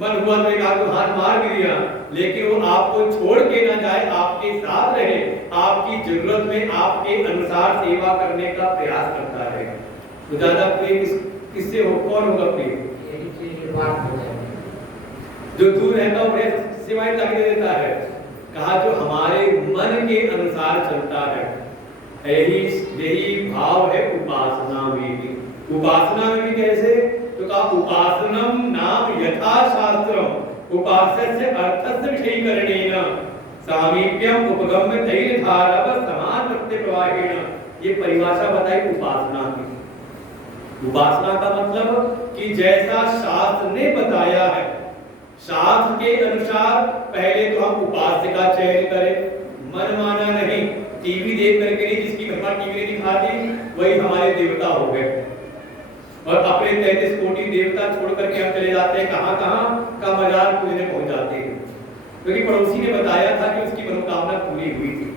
मन हुआ तो एक आपको हाथ मार भी दिया, लेकिन वो आपको छोड़ के ना जाए, आपके साथ रहे, आपकी जरूरत में आपके अनुसार सेवा करने का प्रयास करता है, तो ज्यादा प्रेम किससे हो? कौन होगा प्रेम? जो दूर रहता है बड़े सेवाएं ताकि देता है। कहा जो हमारे मन के अनुसार चलता है, यही भाव है उपासना में भी। उपासना में भी कैसे? तो कहा उपासनम नाम यथा शास्त्रम उपास्यस्य अर्थस्य विषयीकरणेन सामीप्यम उपगम्य तैलधारव समान प्रत्यय प्रवाहेण। ये परिभाषा बताई उपासना की। उपासना का मतलब कि जैसा शास्त्र ने बताया है, शास्त्र के अनुसार पहले तो हम उपास्य का चयन करें, मनमाना नहीं, टीवी देख करके नहीं, जिसकी महिमा टीवी ने दिखा दी वही हमारे देवता हो गए, और अपने 33 कोटि देवता छोड़ करके हम चले जाते हैं कहां का मजार पूजने पहुंच जाते हैं, क्योंकि पड़ोसी ने बताया था कि उसकी मनोकामना पूरी हुई थी।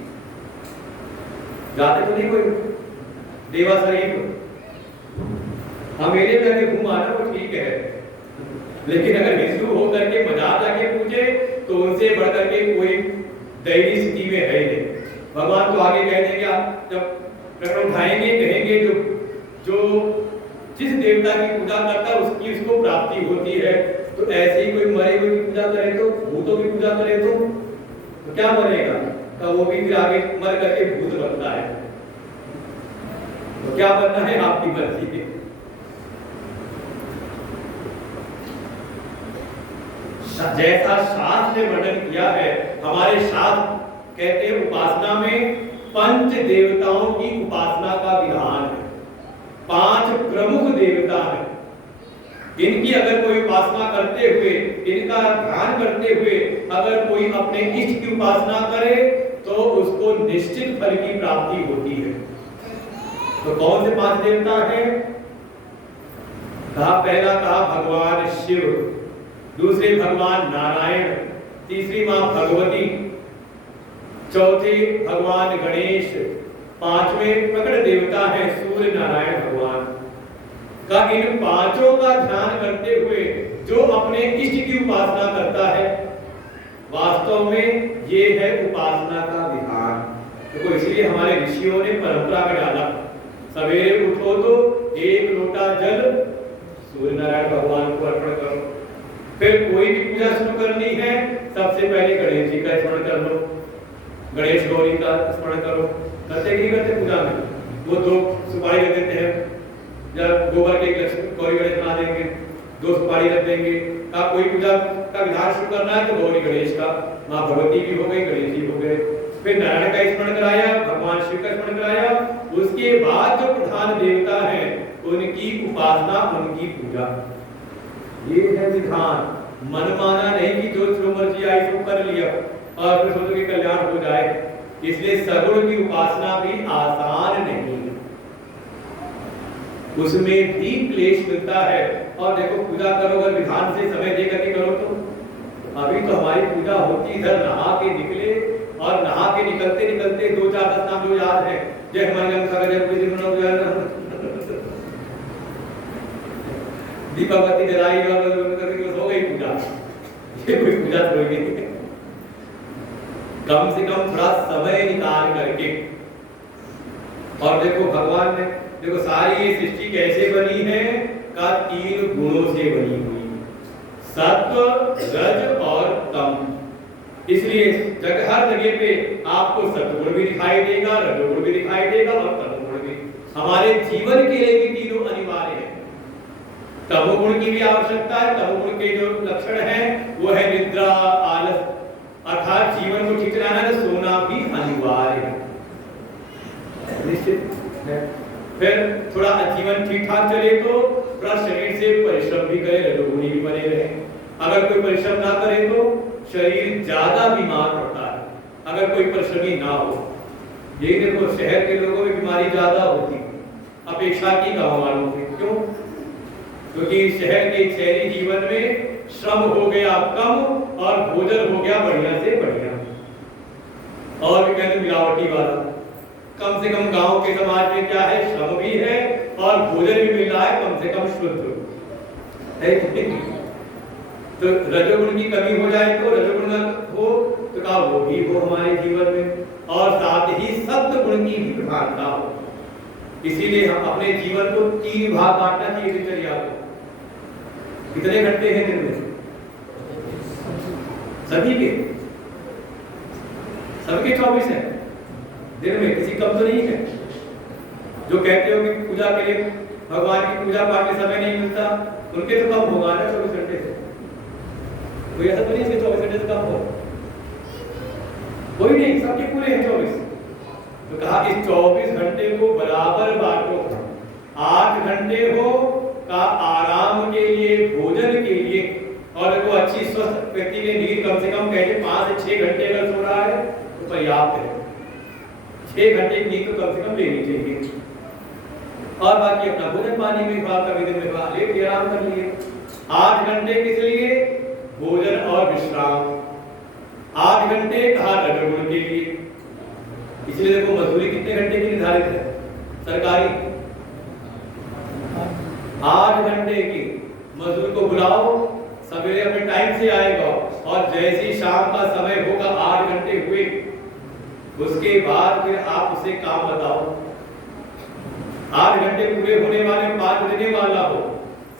जाते तो नहीं कोई देवा शरीफ, हम मेले में आके घूम आना वो ठीक है, लेकिन अगर हिंदू हो करके मजार जाके पूछे तो उनसे बढ़ करके कोई दैवी स्थिति में है नहीं। भगवान तो आगे कह देंगे, आप जब प्रकरण उठाएंगे कहेंगे जो जिस देवता की पूजा करता है उसकी उसको प्राप्ति होती है, तो ऐसे ही कोई मरे हुए की पूजा करे तो, भूतों की पूजा करे तो क्या बनेगा? का वो भी फिर आगे मर करके भूत बनता है। तो क्या बनना है आपकी मर्जी है। जैसा शास्त्र ने वर्णन किया है, हमारे शास्त्र कहते हैं उपासना में 5 देवताओं की उपासना का विधान है। 5 प्रमुख देवता हैं, इनकी अगर कोई उपासना करते हुए, इनका ध्यान करते हुए अगर कोई अपने इष्ट की उपासना करे तो उसको निश्चित फल की प्राप्ति होती है। तो कौन से 5 देवता हैं? पहला कहा भगवान शिव, दूसरे भगवान नारायण, तीसरी मां भगवती, चौथे भगवान गणेश, 5वें प्रकट देवता है सूर्य नारायण भगवान। का इन 5 का ध्यान करते हुए जो अपने इष्ट की उपासना करता है, वास्तव में ये है उपासना का विधान। तो इसलिए हमारे ऋषियों ने परंपरा में डाला, सवेरे उठो तो 1 लोटा जल सूर्य नारायण भगवान को अर्पण करो, फिर कोई भी पूजा शुरू करनी है सबसे पहले गणेश जी का स्मरण कर लो, गणेश गौरी का स्मरण करो। करते नहीं करते पूजा में? वो 2 सुपारी रख देते हैं, जब गोबर के गौरी गणेश बना देंगे, 2 सुपारी रख देंगे। का कोई पूजा का विधान शुरू करना है तो गौरी गणेश का, माँ भगवती भी हो गई, गणेश जी हो गए, फिर नारायण का स्मरण कराया, भगवान शिव का स्मरण कराया, उसके बाद जो प्रधान देवता है उनकी उपासना, उनकी पूजा। ये है विधान, मनमाना नहीं कि जो मर्जी आई सो कर लिया। और फिर सोचो कि कल्याण हो जाए। इसलिए सगुण की उपासना भी आसान नहीं है, उसमें भी क्लेश मिलता है। और देखो पूजा करो अगर विधान से समय देकर के करो तो अभी तो हमारी पूजा होती इधर नहा के निकले और नहा के निकलते निकलते 2-4 10 नाम जो याद है, जय हमारे दीपावली जलाई और हो गई पूजा। ये कोई पूजा थोड़ी नहीं। कम से कम थोड़ा समय निकाल करके। और देखो भगवान ने देखो सारी ये सृष्टि कैसे बनी है का 3 गुणों से बनी हुई, सत्व, रज और तम। इसलिए हर जगह पे आपको सत्वगुण भी दिखाई देगा, रजोगुण भी दिखाई देगा और तमोगुण भी। हमारे जीवन के लिए भी तीनों अनिवार्य है। तमोगुण की भी आवश्यकता है। तमोगुण के जो लक्षण हैं वो है निद्रा, आलस, अर्थात जीवन को ठीक चलाना है, सोना भी अनिवार्य है, निश्चित है। फिर थोड़ा जीवन ठीक ठाक चले तो थोड़ा शरीर से परिश्रम भी करे, रजोगुणी भी बने रहे। अगर कोई परिश्रम ना करे तो शरीर ज्यादा बीमार पड़ता है, अगर कोई परिश्रमी ना हो। यही देखो शहर के लोगों में बीमारी ज्यादा होती अपेक्षा की गांव वालों से। क्यों? क्योंकि शहर के शहरी जीवन में श्रम हो गया कम और भोजन हो गया बढ़िया से बढ़िया, और भी कहते मिलावटी वाला। कम से कम गांव के समाज में क्या है, श्रम भी है और भोजन भी मिल रहा है कम से कम शुद्ध है। तो रजोगुण की कमी हो जाए तो रजोगुण हो तो का वो भी हो हमारे जीवन में, और साथ ही सत्व गुण की भी प्रधानता हो। इसीलिए हम अपने जीवन को 3 भाग बांटना चाहिए दिनचर्या को। कितने घंटे हैं दिन में? सभी के सबके 24 है दिन में, किसी कम तो नहीं है। जो कहते हो कि पूजा के लिए भगवान की पूजा पाठ में समय नहीं मिलता, उनके तो कम होगा ना 24 घंटे से। कोई ऐसा तो नहीं है 24 घंटे से कम हो, कोई नहीं, सबके पूरे हैं 24। तो कहा इस 24 घंटे को बराबर बांटो। 8 घंटे हो का आराम के लिए, भोजन के लिए, और देखो अच्छी स्वस्थ व्यक्ति के नींद कम से कम कहते 5 से 6 घंटे अगर सो रहा है तो पर्याप्त है। 6 घंटे की नींद तो कम से कम लेनी चाहिए। और बाकी अपना भोजन पानी में कभी दिन में लेट के आराम कर लिए। 8 घंटे किस लिए? भोजन और विश्राम। 8 घंटे कहा रजोगुण के लिए। इसलिए देखो मजदूरी कितने घंटे की निर्धारित है सरकारी? 8 घंटे की। मजदूर को बुलाओ, सवेरे अपने टाइम से आएगा और जैसे ही शाम का समय होगा 8 घंटे हुए, उसके बाद फिर आप उसे काम बताओ। 8 घंटे पूरे होने वाले 5 बजने वाला हो,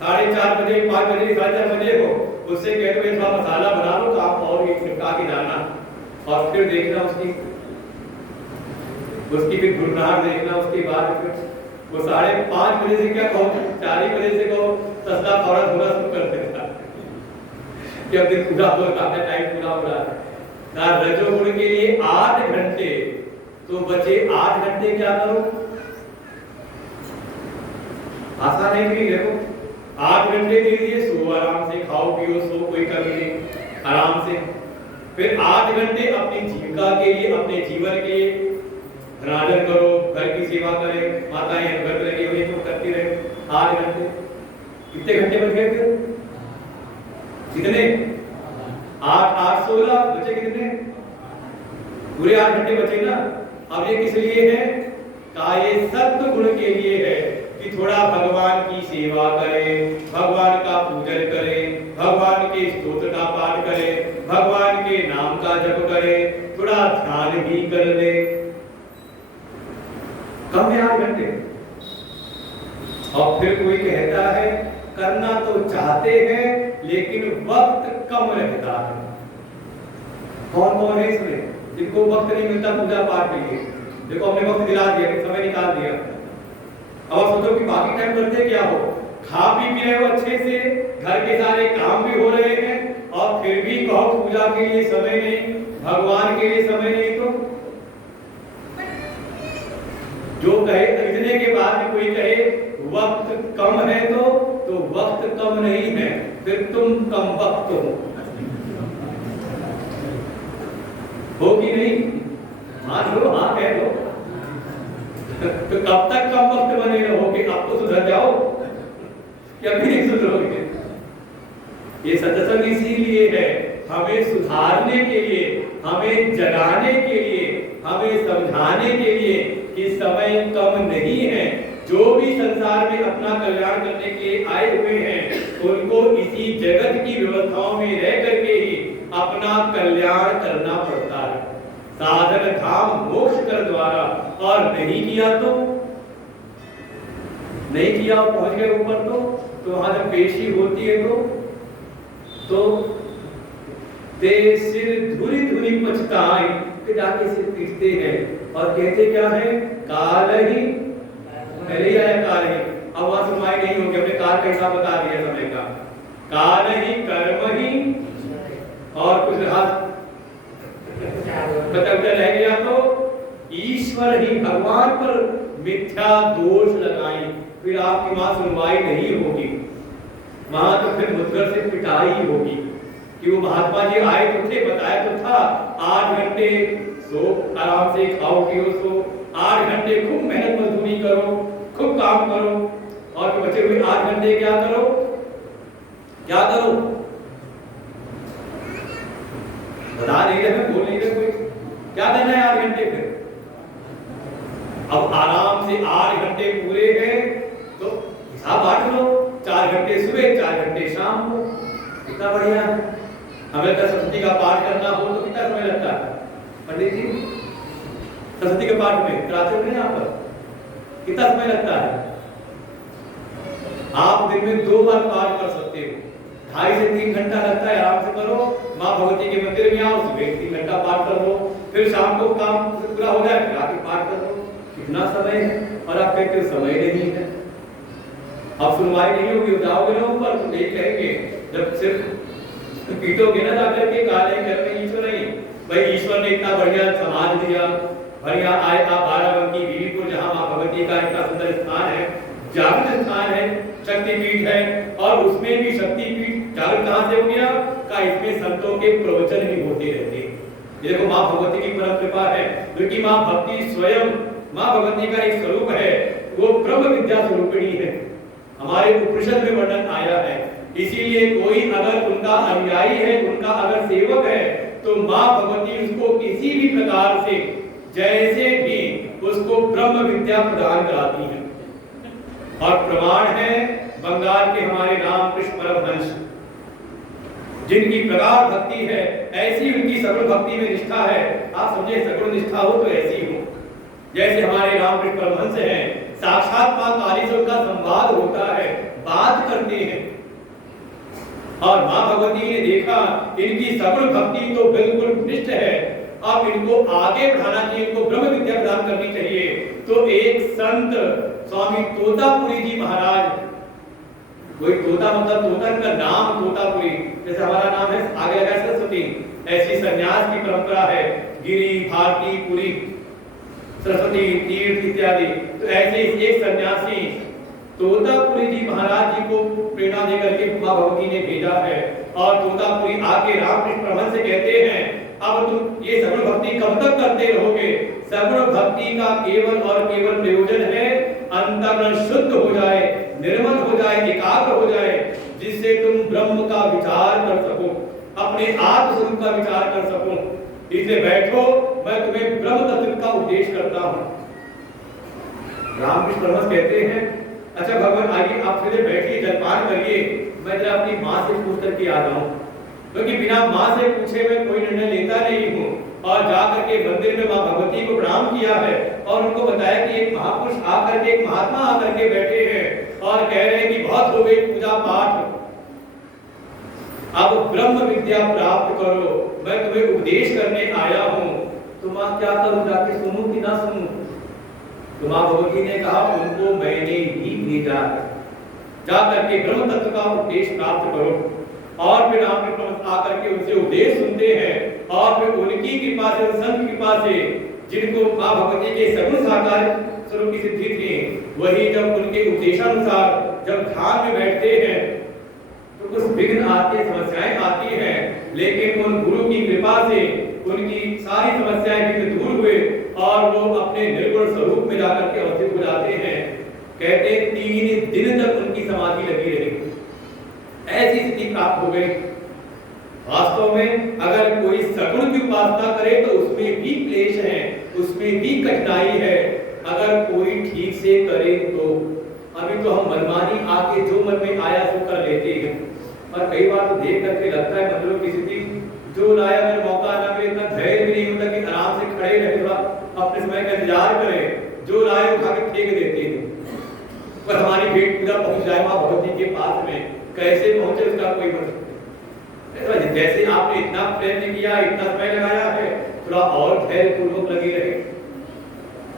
4:30 बजे, 5 बजे, 4:30 बजे हो, उससे कह दो थोड़ा मसाला बना लो, काम और एक निपटा के जाना, और फिर देखना उसकी फिर गुरनार देखना। उसके बाद फिर वो 5:30 बजे से क्या कहो, 4 बजे से कहो तस्ला फौरा थोड़ा शुरू कर देता कि अब दिन पूरा हो रहा है, टाइम पूरा हो रहा है ना। रजोगुण के लिए 8 घंटे, तो बचे 8 घंटे क्या करो? आसान है कि देखो 8 घंटे दे दिए, सो आराम से, खाओ पियो सो, कोई कमी नहीं, आराम से। फिर 8 घंटे अपनी जीविका के लिए, अपने जीवन के लिए धनार्जन करो, घर की सेवा करें, माताएं घर में लगी हुई तो करती रहे। 8 घंटे, कितने घंटे बच गए फिर? कितने? 8 8 16 बचे कितने? पूरे 8 घंटे बचे ना। अब ये किस लिए है? कहा ये सत्व गुण के लिए है कि थोड़ा भगवान की सेवा करें, भगवान का पूजन करें, भगवान के स्तोत्र का पाठ करें, भगवान के नाम का जप करें, थोड़ा ध्यान भी कर ले। कम है 8 घंटे। और फिर कोई कहता है करना तो चाहते हैं लेकिन वक्त कम रहता है। कौन कौन है इसमें जिनको वक्त नहीं मिलता पूजा पाठ के लिए? देखो हमने वक्त दिला दिया, समय निकाल दिया। अब सोचो कि बाकी टाइम करते क्या हो? खा पी रहे हो अच्छे से, घर के सारे काम भी हो रहे हैं, और फिर भी कहो पूजा के लिए समय नहीं, भगवान के लिए समय नहीं। तो जो कहे, इतने के बाद भी कोई कहे वक्त कम है तो वक्त कम नहीं है, फिर तुम कम वक्त हो। हो कि नहीं? मान लो, हाँ कह दो। तो कब तक कम वक्त बने रहोगे? अब तो सुधर जाओ, क्या भी नहीं सुधरोगे? ये सत्संग इसीलिए है, हमें सुधारने के लिए, हमें जगाने के लिए, हमें समझाने के लिए कि समय कम नहीं है। जो भी संसार में अपना कल्याण करने के लिए आए हुए हैं उनको इसी जगत की व्यवस्थाओं में रह करके ही अपना कल्याण करना पड़ता है। साधन धाम मोक्ष कर द्वारा, और नहीं किया तो नहीं किया, पहुंच गए ऊपर तो वहां जब पेशी होती है तो ते सिर धुरी धुरी पछताए, फिर जाके सिर पीटते हैं और कहते क्या है? काल ही पहले ही आया, काल ही। अब वहां सुनवाई नहीं होगी, हमने काल का हिसाब बता दिया समय का। काल ही, कर्म ही, और कुछ मतलब रह गया तो ईश्वर ही, भगवान पर मिथ्या दोष लगाई, फिर आपकी वहां सुनवाई नहीं होगी। वहां तो फिर मुद्गर से पिटाई होगी कि वो महात्मा जी आए तो थे, बताया तो था 8 घंटे सो, आराम से खाओ पियो सो, 8 घंटे खूब मेहनत मजदूरी करो, खूब काम करो, और बचे हुए 8 घंटे क्या करो? क्या करो? बता नहीं रहे, बोल नहीं रहे कोई। क्या करना है 8 घंटे? फिर अब आराम से 8 घंटे पूरे गए तो हिसाब बांट लो, 4 घंटे सुबह, 4 घंटे शाम को। कितना बढ़िया है। हमें सरस्वती का पाठ करना हो तो कितना समय लगता है पंडित जी? सरस्वती के पाठ में कराते हो यहाँ पर कितना समय लगता है? आप दिन में 2 बार पाठ कर सकते हो, 2.5 से 3 घंटा लगता है। आराम से करो, माँ भगवती के मंदिर में आओ, सुबह 3 घंटा पाठ कर लो, फिर शाम को काम पूरा हो जाए फिर आके पाठ कर लो। कितना समय है? और आप कहते हो समय नहीं है। अब सुनवाई नहीं होगी, जाओगे ना ऊपर तो नहीं कहेंगे, जब सिर्फ पीटोगे ना जाकर के, काले घर में ईश्वर नहीं, भाई ईश्वर ने इतना बढ़िया समाज दिया, बढ़िया आए आप बाराबंकी बीवीपुर, जहाँ माँ भगवती का इतना सुंदर स्थान है, जागृत स्थान है, शक्तिपीठ है, और उसमें भी शक्तिपीठ जागृत कहाँ से हो गया? का इसमें संतों के प्रवचन भी होते रहते हैं। देखो माँ भगवती की परम कृपा है, क्योंकि माँ भक्ति स्वयं माँ भगवती का एक स्वरूप है, वो ब्रह्म विद्या स्वरूपिणी है। हमारे उपनिषद में वर्णन आया है। इसीलिए कोई अगर उनका अनुयायी है, उनका अगर सेवक है, तो माँ भगवती उसको किसी भी प्रकार से जैसे भी उसको ब्रह्म विद्या प्रदान कराती है। और प्रमाण है बंगाल के हमारे रामकृष्ण परमहंस, जिनकी प्रगाढ़ भक्ति है, ऐसी उनकी सगुण भक्ति में निष्ठा है। आप समझे, सगुण निष्ठा हो तो ऐसी हो जैसे हमारे रामकृष्ण परमहंस हैं, साक्षात मां काली से उनका संवाद होता है, बात करते हैं। और मां भगवती ने देखा इनकी सगुण भक्ति तो बिल्कुल निष्ठ है, अब इनको आगे बढ़ाना चाहिए, इनको ब्रह्म विद्या प्रदान करनी चाहिए। तो एक संत स्वामी तोतापुरी जी महाराज, कोई तोता मतलब तोता का नाम तोतापुरी, जैसे हमारा नाम है आगे लगा सरस्वती, ऐसी संन्यास की परंपरा है, गिरी भारती पुरी सरस्वती तीर्थ इत्यादि। तो ऐसे एक सन्यासी तोतापुरी जी महाराज जी को प्रेरणा देकर के मां भगवती ने भेजा है, और तोतापुरी आके रामकृष्ण परमहंस से कहते हैं, अब तुम ये सगुण भक्ति कब तक करते रहोगे? सगुण भक्ति का केवल और केवल प्रयोजन है अंतःकरण शुद्ध हो जाए, निर्मल हो जाए, एकाग्र हो जाए, जिससे तुम ब्रह्म का विचार कर सको, अपने आत्म स्वरूप का विचार कर सको। इसलिए बैठो, मैं तुम्हें ब्रह्म तत्व का उपदेश करता हूं। रामकृष्ण परमहंस कहते हैं, अच्छा भगवान आइए आप सीधे बैठिए, जलपान करिए, मैं जरा अपनी माँ से पूछ करके आ जाऊं, क्योंकि बिना माँ से पूछे मैं कोई निर्णय लेता नहीं हूँ। और जाकर के मंदिर में माँ भगवती को प्रणाम किया है, और उनको बताया कि एक महापुरुष आकर के, एक महात्मा आकर के बैठे हैं और कह रहे हैं कि बहुत हो गई पूजा पाठ, अब ब्रह्म विद्या प्राप्त करो, मैं तुम्हें उपदेश करने आया हूँ। तो माँ क्या करूं, जाके सुनूं कि ना सुनूं? तो माँ भगवती ने कहा, उनको मैंने ही भेजा है, जाकर के ब्रह्म तत्व का उपदेश प्राप्त करो। और फिर रामकृष्ण आकर के उनसे उपदेश सुनते हैं, और फिर उनकी कृपा से, संत कृपा से, जिनको माँ भगवती के सगुण साकार स्वरूप की सिद्धि थी, वही जब उनके उपदेशानुसार जब ध्यान में बैठते हैं तो कुछ विघ्न आते, समस्याएं आती हैं, लेकिन उन गुरु की कृपा से उनकी सारी समस्याएं भी दूर हुए और वो अपने निर्गुण स्वरूप में जाकर के अवस्थित हो जाते हैं। कहते 3 दिन तक उनकी समाधि लगी रही, ऐसी स्थिति प्राप्त हो गई। वास्तव में अगर कोई सगुण की उपासना करे तो उसमें भी क्लेश है, उसमें भी कठिनाई है। अगर कोई ठीक से करे तो अभी तो हम मनमानी आके जो मन में आया सो कर लेते हैं, और कई बार तो देख करके लगता है मतलब की स्थिति जो लाया अगर मौका ना मिले इतना धैर्य भी नहीं होता कि आराम से खड़े रहे, थोड़ा अपने समय का इंतजार करें, जो लाए उठा के फेंक देते हैं। पर हमारी भेंट पूजा पहुंच जाए मां भगवती के पास में, कैसे पहुंचे उसका कोई मतलब। जैसे आपने इतना प्रयत्न किया, इतना समय लगाया है, थोड़ा और धैर्य पूर्वक लगे रहे,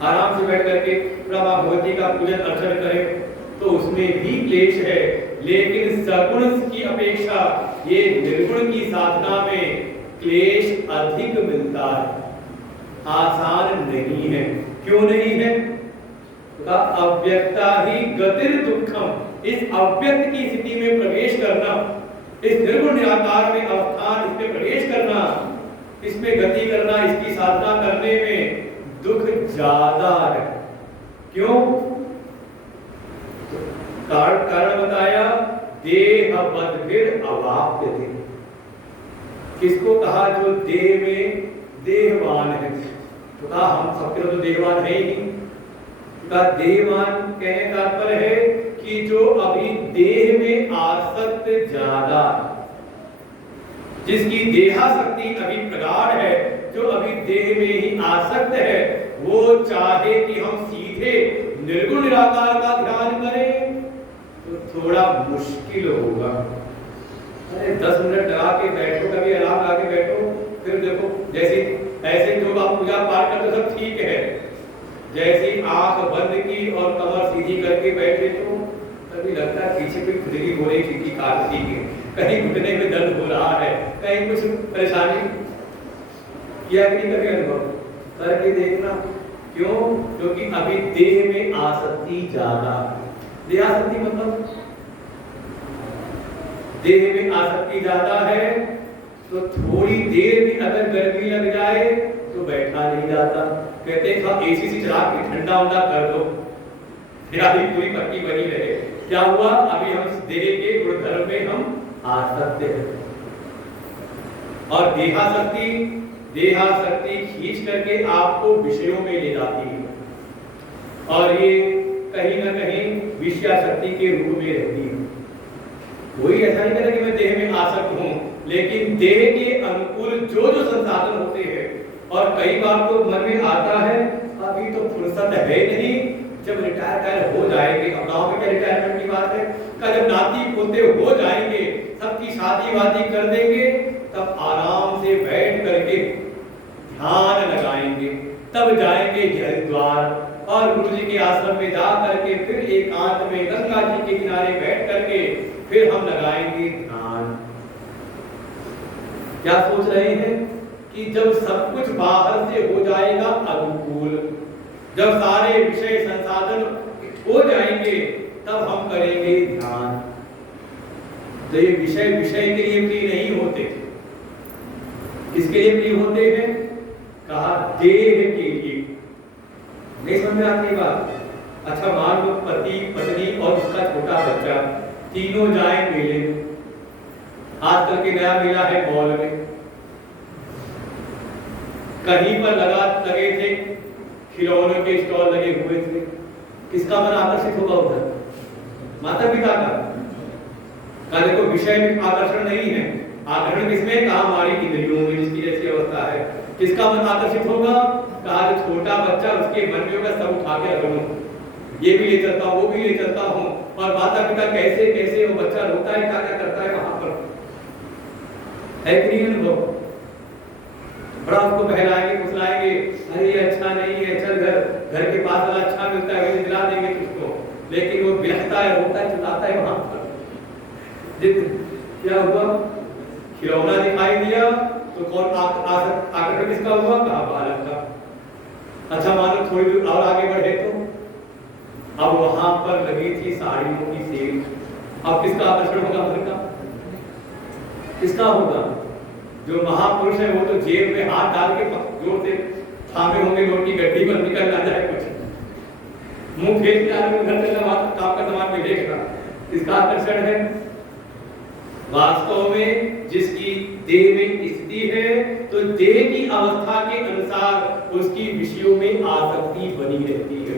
आराम से बैठ करके थोड़ा मां भगवती का पूजन अर्चन करें, तो उसमें भी क्लेश है। लेकिन सगुण की अपेक्षा ये निर्गुण की साधना में क्लेश अधिक मिलता है, आसान नहीं है। क्यों नहीं है? का अव्यक्ता ही गतिर दुखम, इस अव्यक्त की स्थिति में प्रवेश करना, इस निर्गुण निराकार में अवस्थान, इसमें प्रवेश करना, इसमें गति करना, इसकी साधना करने में दुख ज्यादा है। क्यों? कारण बताया, देह बद्भिर अवाप्य थे। किसको कहा? जो देह में देहवान है। तो कहा हम सबके तो देहवान है ही नहीं। का देहवान कहने का तात्पर्य है कि जो अभी देह में आसक्त ज्यादा, जिसकी देहासक्ति अभी प्रगाढ़ है, जो अभी देह में ही आसक्त है, वो चाहे कि हम सीधे निर्गुण निराकार का ध्यान करें तो थोड़ा मुश्किल होगा। अरे 10 मिनट लगा के बैठो, कभी अलार्म लगा के बैठो, फिर देखो जैसे ऐसे जो आप पूजा पाठ करते सब ठीक है, जैसे आंख बंद की और कमर सीधी करके बैठे तो कभी लगता है पीछे कोई खुजली हो रही थी, काटती है, कहीं घुटने में दर्द हो रहा है, कहीं कुछ परेशानी। किया कि नहीं कभी अनुभव करके देखना। क्यों? क्योंकि अभी देह में आसक्ति ज्यादा। देहासक्ति मतलब देह में आसक्ति ज्यादा है, तो थोड़ी देर भी अगर गर्मी लग जाए तो बैठा नहीं जाता। कहते हैं एसी से चला के ठंडा उंडा कर दो, फिर पूरी पट्टी बनी रहे। क्या हुआ? अभी हम देह के गुणधर्म में हम आसक्त हैं, और देहासक्ति खींच करके आपको विषयों में ले जाती है, और ये कहीं ना कहीं विषयासक्ति के रूप में रहती है। कोई ऐसा नहीं कहता कि मैं देह में आसक्त हूं, लेकिन देह के अनुकूल जो जो संसाधन होते हैं, और कई बार तो मन में आता है अभी तो फुर्सत है नहीं, जब रिटायर हो जाएंगे, अब गांव में क्या रिटायरमेंट की बात है, जब नाती पोते हो जाएंगे, सबकी शादी वादी कर देंगे, तब आराम से बैठ करके ध्यान लगाएंगे, तब जाएंगे हरिद्वार और गुरु जी के आश्रम में जा करके फिर एकांत में गंगा जी के किनारे बैठ करके फिर हम लगाएंगे ध्यान। क्या सोच रहे हैं कि जब सब कुछ बाहर से हो जाएगा अनुकूल, जब सारे विषय संसाधन हो जाएंगे, तब हम करेंगे ध्यान। तो ये विषय के लिए प्रिय नहीं होते। किसके लिए प्रिय होते हैं? कहा देह के लिए। नहीं समझ में आती बात? अच्छा मान लो पति पत्नी और उसका छोटा बच्चा तीनों जाए मेले में। आजकल के नया मेला है मॉल में, कहीं पर लगे थे खिलौनों के स्टॉल लगे हुए थे। किसका मन आकर्षित होगा उधर? माता पिता का। देखो विषय में आकर्षण नहीं है, आकर्षण किसमें? कहा हमारी इंद्रियों में, जिसकी जैसी अवस्था है। किसका मन आकर्षित होगा? कहा जो छोटा बच्चा, उसके मन में होगा सब उठा के रख लूं, ये भी ले चलता हूं, वो भी ले चलता हूं, और माता पिता कैसे कैसे वो बच्चा रोता है, क्या क्या करता है वहां पर, है कि नहीं अनुभव? बड़ा उसको बहलाएंगे फुसलाएंगे, अरे ये अच्छा नहीं है, चल घर के पास वाला अच्छा मिलता है, वही दिला देंगे तुझको। लेकिन वो बिलखता है, रोता है, चिल्लाता है वहां पर। क्या हुआ? खिलौना दिखाई दिया तो कौन आकर्षण किसका हुआ? कहा बालक का। अच्छा मानो थोड़ी दूर और आगे बढ़े तो अब वहां पर लगी थी साड़ियों की सेल। अब किसका आकर्षण होगा? घर का किसका होगा? जो महापुरुष है वो तो जेब में हाथ डाल के जोर से थामे होंगे, नोट की गड्डी पर निकल ना जाए कुछ, मुंह फेंक के आदमी घर चलना, वहां काम का सामान में देखना, इसका आकर्षण है। वास्तव में जिसकी देह में स्थिति है तो देह की अवस्था के अनुसार उसकी विषयों में आसक्ति बनी रहती है,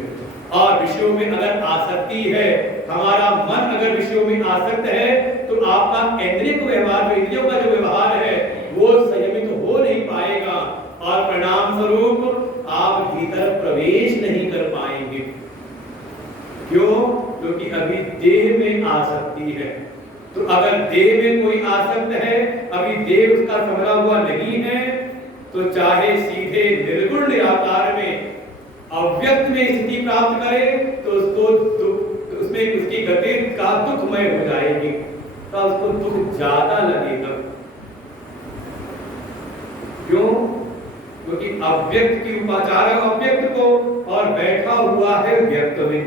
और विषयों में अगर आसक्ति है, हमारा मन अगर विषयों में आसक्त है, तो आपका केंद्रिक व्यवहार, इंद्रियों का जो व्यवहार है वो संयमित हो नहीं पाएगा, और परिणाम स्वरूप आप भीतर प्रवेश नहीं कर पाएंगे। क्यों? क्योंकि अभी देह में आसक्ति है। तो अगर देह में कोई आसक्त है, अभी देह उसका संभला हुआ नहीं है, तो चाहे सीधे निर्गुण निराकार में अव्यक्त में स्थिति प्राप्त करे तो उसको उसमें उसकी गति का दुखमय हो जाएगी, तो उसको दुख ज्यादा लगेगा। क्यों? क्योंकि अव्यक्त की उपाचार अव्यक्त को, और बैठा हुआ है व्यक्त में,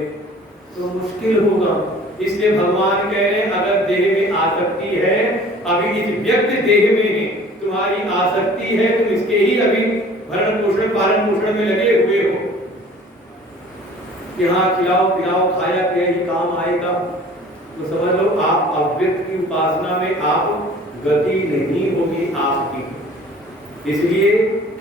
तो मुश्किल होगा। इसलिए भगवान कह रहे हैं अगर देह में आसक्ति है, अभी इस व्यक्त देह में ही तुम्हारी आसक्ति है, तुम इसके ही अभी भरण पोषण पालन पोषण में लगे हुए हो कि हाँ खिलाओ पिलाओ खाया पिया ही काम आएगा, तो समझ लो आप अव्यक्त की उपासना में आप गति नहीं होगी आपकी। इसलिए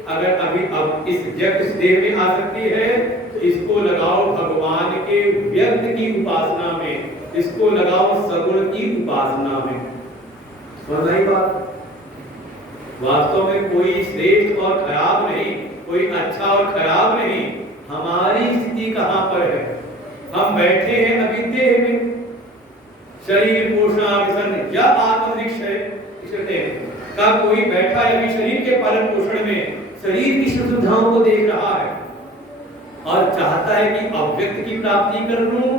अगर अभी अब इस व्यक्त देह में आसक्ति है तो इसको लगाओ भगवान के व्यक्त की उपासना में, इसको लगाओ सगुण की उपासना में। समझ आई बात? वास्तव में कोई श्रेष्ठ और खराब नहीं, कोई अच्छा और खराब नहीं, हमारी स्थिति कहां पर है? हम बैठे हैं अभी देह में, शरीर पोषणाभिसरण या आत्मनिश्चय का कोई बैठा है अभी शरीर के पालन पोषण में, शरीर की सुविधाओं को देख रहा है और चाहता है कि अव्यक्त की प्राप्ति कर लूं,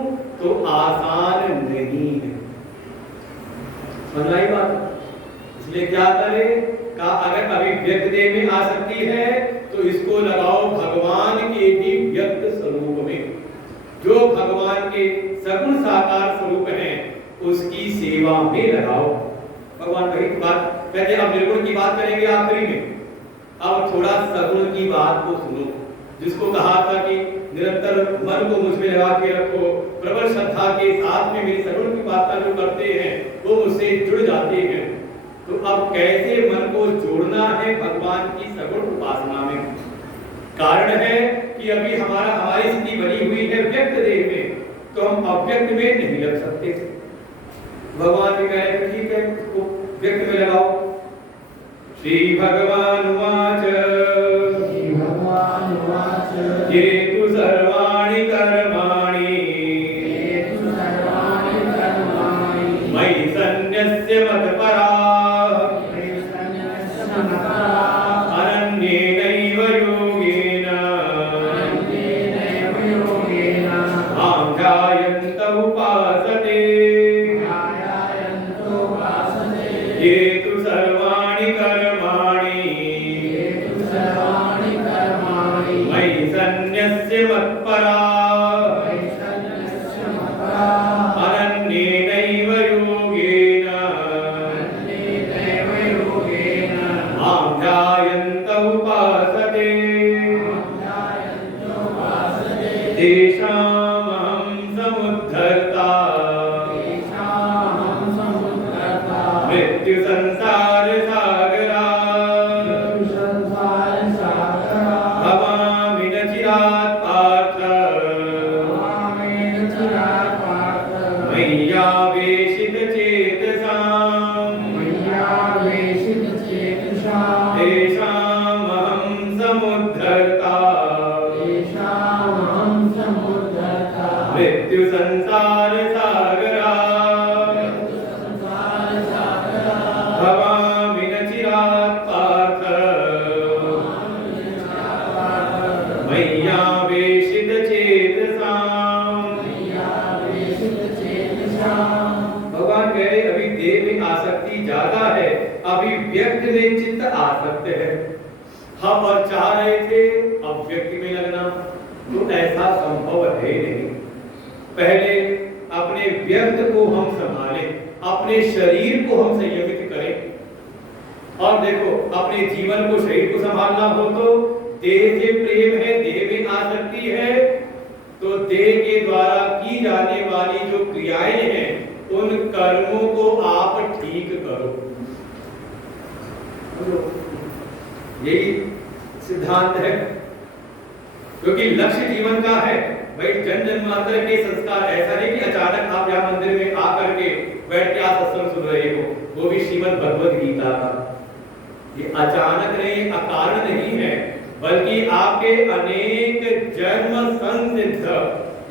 तो आसान नहीं है। समझ आई बात? इसलिए क्या करें? का अगर अभी व्यक्त देह में आसक्ति है तो इसको लगाओ भगवान के भी व्यक्त स्वरूप में, जो भगवान के सगुण साकार स्वरूप हैं उसकी सेवा में लगाओ। भगवान वही बात कहते हैं, अब निर्गुण की बात करेंगे आखिरी में, अब थोड़ा सगुण की बात को सुनो। जिसको कहा था कि निरंतर मन को मुझ में लगा के रखो, प्रबल श्रद्धा के साथ में मेरी सगुण की बात जो करते हैं वो मुझसे जुड़ जाते हैं। तो अब कैसे मन को जोड़ना है भगवान की सगुण उपासना में? कारण है कि अभी हमारी स्थिति बनी हुई है व्यक्त देह में, तो हम अव्यक्त में नहीं लग सकते। भगवान भी कह रहे ठीक है उसको व्यक्त में लगाओ। श्री भगवान वाच ये तु सर्वाणि कर्माणि मयि सन्न्यस्य मत्परा अनन्येनैव योगेन मां ध्यायन्त उपासते। ये तु सर्वाणि कर्माणि मयि सन्न्यस्य मत्परा अनन्येनैव योगेन मां ध्यायन्त उपासते। तेषामहं समुद्धर्ता मृत्यु संसार सागरा भवामि न चिरात् पार्थ मय्यावेशित चेतसाम्। तेषामहं समुद्धर्ता मृत्यु संसार सागरा भवामि न चिरात् पार्थ मय्यावेशित चेतसाम्। भगवान कह रहे अभी देह में आसक्ति ज्यादा है, अभी व्यक्त में चित्त आसक्त है। हम और चाह रहे थे अब व्यक्ति में लगना, तो ऐसा संभव है नहीं। पहले अपने व्यक्त को हम संभालें, अपने शरीर को हम संयमित करें, और देखो अपने जीवन को, शरीर को संभालना हो तो देह से प्रेम है, देह में आसक्ति है, तो देह के द्वारा की जाने वाली जो क्रियाएं हैं उन कर्मों को आप ठीक करो। यही सिद्धांत है, क्योंकि लक्ष्य जीवन का है भाई। जन जन्मांतर के संस्कार, ऐसा नहीं कि अचानक आप यहाँ मंदिर में आकर के बैठ के आप सत्संग सुन रहे हो, वो भी श्रीमद् भगवद गीता का। ये अचानक नहीं, अकारण नहीं है, बल्कि आपके अनेक जन्म संसिद्ध,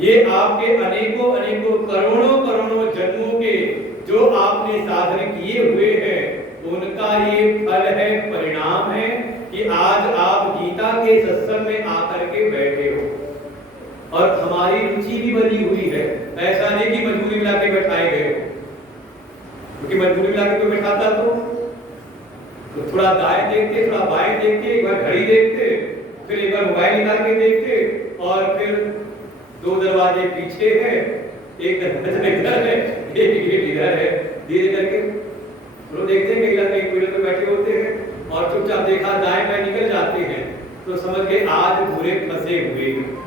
ये आपके अनेकों अनेकों करोड़ों करोड़ों जन्मों के जो आपने साधन किए हुए हैं उनका ये फल है, परिणाम है कि आज आप गीता के सत्संग में आकर के बैठे हो। और हमारी रुचि भी बनी हुई है, ऐसा नहीं कि मजबूरी मिला के बैठाए गए हो, क्योंकि मजबूरी मिला के कोई बैठाता तो थोड़ा दाएं देखते, थोड़ा बाएं देखते, एक बार घड़ी देखते, फिर एक बार मोबाइल निकाल के देखते, और फिर दो दरवाजे पीछे है, एक दरवाजा इधर है, एक गेट इधर है, धीरे करके लोग देखते हैं कई कोई पे बैठे होते हैं और चुपचाप देखा दाएं बाएं निकल जाते हैं, तो समझ के आज बुरे फंसे हुए हैं।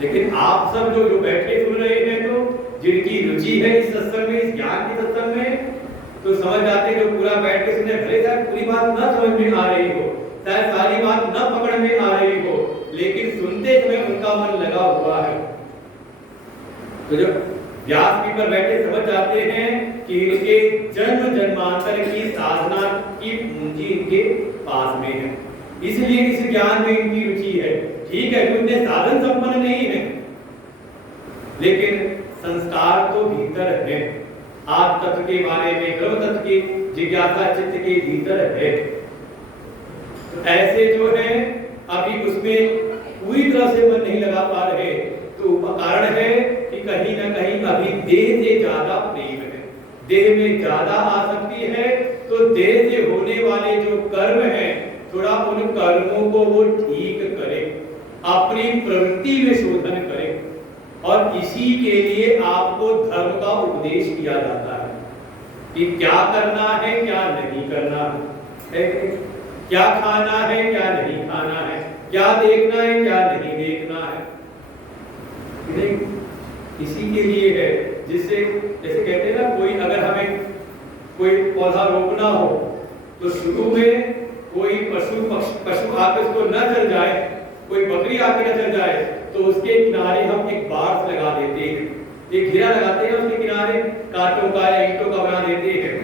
लेकिन आप सब जो बैठे सुन रहे हैं, तो जिनकी रुचि है इस सत्संग में, इस ज्ञान के सत्संग में, तो समझ जाते जो पूरा बैठ के सुने, भले शायद पूरी बात ना समझ में आ रही हो, शायद सारी बात ना पकड़ में आ रही हो, लेकिन सुनते समय उनका मन लगा हुआ है। तो जब व्यास जी पर बैठे समझ जाते हैं कि इनके जन्म जन्मांतर की साधना की पूंजी इनके पास में है, इसलिए इस ज्ञान में इनकी रुचि है। ठीक है, उनके साधन संपन्न नहीं है, लेकिन संस्कार तो भीतर है, आत्म तत्व के बारे में, ब्रह्म तत्व की जिज्ञासा चित्त के भीतर है। तो ऐसे जो है अभी उसमें पूरी तरह से मन नहीं लगा पा रहे, तो कारण है कि कहीं ना कहीं अभी देह से ज्यादा प्रेम है, देह में ज्यादा आसक्ति है, तो देह से होने वाले जो कर्म हैं थोड़ा उन कर्मों को वो ठीक करे, अपनी प्रवृत्ति में शोधन करे। और इसी के लिए आपको धर्म का उपदेश किया जाता है कि क्या करना है, क्या नहीं करना है, क्या खाना है, क्या नहीं खाना है, क्या देखना है, क्या नहीं देखना है। इसी के लिए है, जिससे जैसे कहते हैं ना, कोई अगर हमें कोई पौधा रोपना हो तो शुरू में कोई पशु आकर उसको न चल जाए, कोई बकरी आकर न चल जाए, तो उसके किनारे हम एक बाड़ लगा देते हैं, एक घेरा लगाते हैं, उसके किनारे कांटों का या ईंटों का बना देते हैं,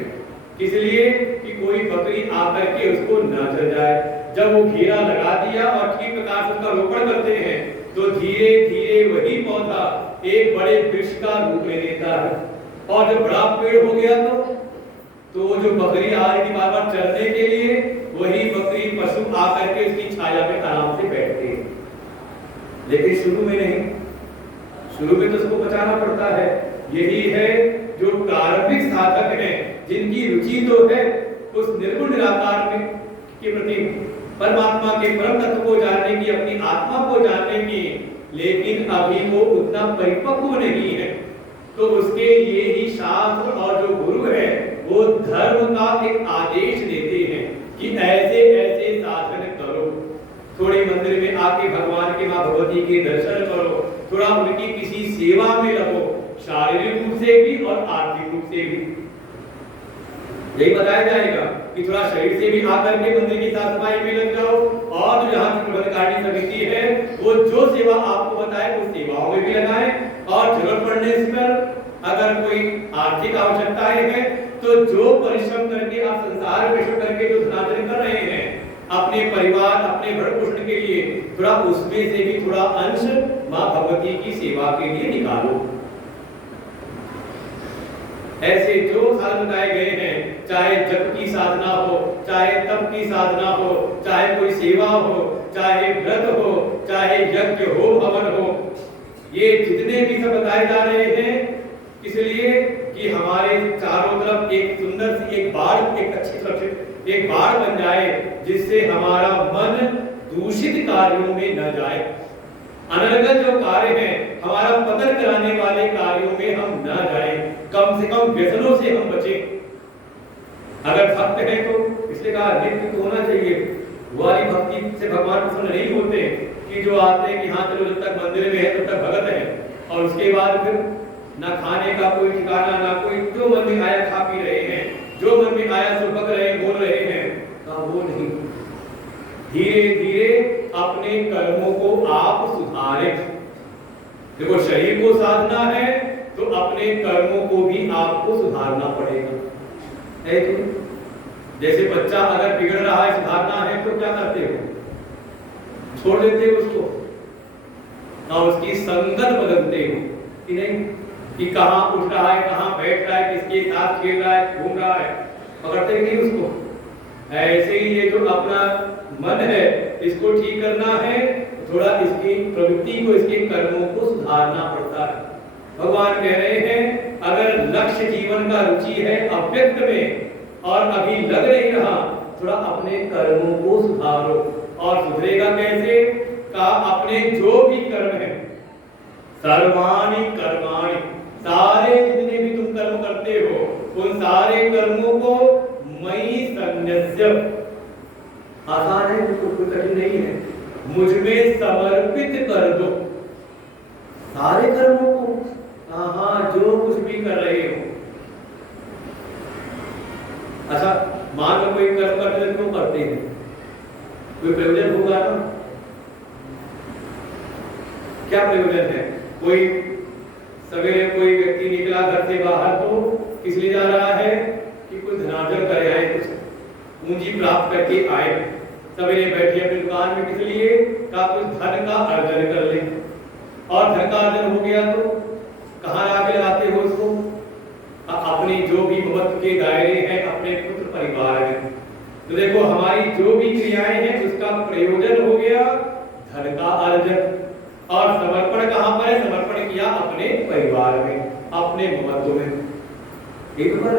इसलिए कि कोई बकरी आकर के उसको न चल जाए। जब वो घेरा लगा दिया और ठीक प्रकार से उसका रोपण करते हैं, तो धीरे धीरे वही पौधा एक बड़े वृक्ष का रूप ले लेता है, और जब बड़ा पेड़ हो गया तो वो जो बकरी आ रही थी बार बार चरने के लिए, वही बकरी पशु आकर के उसकी छाया में आराम से बैठते हैं। लेकिन शुरू में नहीं, शुरू में तो उसको बचाना पड़ता है। यही है जो प्रारंभिक साधक हैं, जिनकी रुचि तो है उस निर्गुण निराकार में के प्रति, परमात्मा के परम तत्व को जानने की, अपनी आत्मा को जानने की, लेकिन अभी वो उतना परिपक्व नहीं है, तो उसके लिए ही शास्त्र और जो गुरु है वो धर्म का एक आदेश देते हैं कि ऐसे ऐसे साधन करो, थोड़ी मंदिर में आके भगवान के, मां भगवती के दर्शन करो, थोड़ा उनकी किसी सेवा में लगो, शारीरिक रूप से भी और आर्थिक रूप से भी। यही बताया जाएगा कि थोड़ा शरीर से भी आकर के मंदिर की साफ सफाई में लग जाओ, और जो यहाँ की प्रबंधकारिणी समिति है वो जो सेवा आपको बताए उस सेवाओं में भी लगाएं, और जरूरत पड़ने पर अगर कोई आर्थिक आवश्यकताएं हैं तो जो परिश्रम करके आप संसार में करके जो धनार्जन कर रहे हैं अपने परिवार, अपने भरण पोषण के लिए, थोड़ा उसमें से भी थोड़ा अंश मां भगवती की सेवा के लिए निकालो। ऐसे जो साधन बताए गए हैं, चाहे जप की साधना हो, चाहे तप की साधना हो, चाहे कोई सेवा हो, चाहे व्रत हो, चाहे यज्ञ हो, हवन हो, ये जितने भी सब बताए जा रहे हैं, इसलिए कि हमारे चारों तरफ एक सुंदर सी एक बाड़, एक अच्छी सुरक्षित एक बाड़ बन जाए, जिससे हमारा मन दूषित कार्यों में न जाए, अनर्गल जो कार्य हैं, हमारा पतन कराने वाले कार्यों में हम न जाएं, कम से कम व्यसनों से हम बचें। अगर भक्त है तो इसलिए कहा नित्य तो होना चाहिए। वो वाली भक्ति से भगवान प्रसन्न नहीं होते कि जो आते हैं कि हाँ चलो जब तक मंदिर में है तब तक भगत है, और उसके बाद फिर ना खाने का कोई ठिकाना, ना कोई, जो मन में आया खा पी रहे हैं, जो मन में आया सो बक रहे बोल रहे हैं। वो नहीं, धीरे धीरे अपने कर्मों को आप सुधारें। देखो शरीर को साधना है तो अपने कर्मों को भी आपको सुधारना पड़ेगा, है कि? जैसे बच्चा अगर बिगड़ रहा है, सुधारना है तो क्या करते हो? छोड़ देते हो उसको, ना उसकी संगत बदलते हो कि नहीं, कि कहाँ उठ रहा है, कहाँ बैठ रहा है, किसके साथ खेल रहा है, घूम रहा है, पकड़ते नहीं उसको। ऐसे ही ये जो अपना मन है इसको ठीक करना है, थोड़ा इसकी प्रवृत्ति को, इसके कर्मों को सुधारना पड़ता है। भगवान कह रहे हैं अगर लक्ष्य जीवन का रुचि है अव्यक्त में और अभी लग नहीं रहा, थोड़ा अपने कर्मों को सुधारो। और सुधरेगा कैसे? का अपने जो भी कर्म है, सर्वाणि कर्माणि, सारे जितने भी तुम कर्म करते हो उन सारे कर्मों को मयि सन्न्यस्य, आसान है, कोई कठिन नहीं है, मुझ में समर्पित कर दो। सारे कर्मों को, हाँ जो कुछ भी कर रहे हो। अच्छा मान लो कोई कर्म करते हैं, क्यों करते हैं? कोई प्रयोजन होगा ना? क्या प्रयोजन है? कोई सवेरे कोई व्यक्ति निकला घर से बाहर तो किस लिए जा रहा है कि कुछ धनार्जन करे आए, कुछ पूंजी प्राप्त करके आए। सवेरे बैठे अपनी दुकान में किस लिए? का कुछ धन का अर्जन कर ले, और धन का अर्जन हो गया तो कहाँ लाके लगाते हो उसको? अपनी जो भी महत्व के दायरे हैं, अपने पुत्र परिवार में। तो देखो हमारी जो भी क्रियाएं हैं उसका प्रयोजन हो गया धन का अर्जन, और समर्पण कहाँ पर है? समर्पण किया अपने परिवार में, अपने महत्व में। एक बार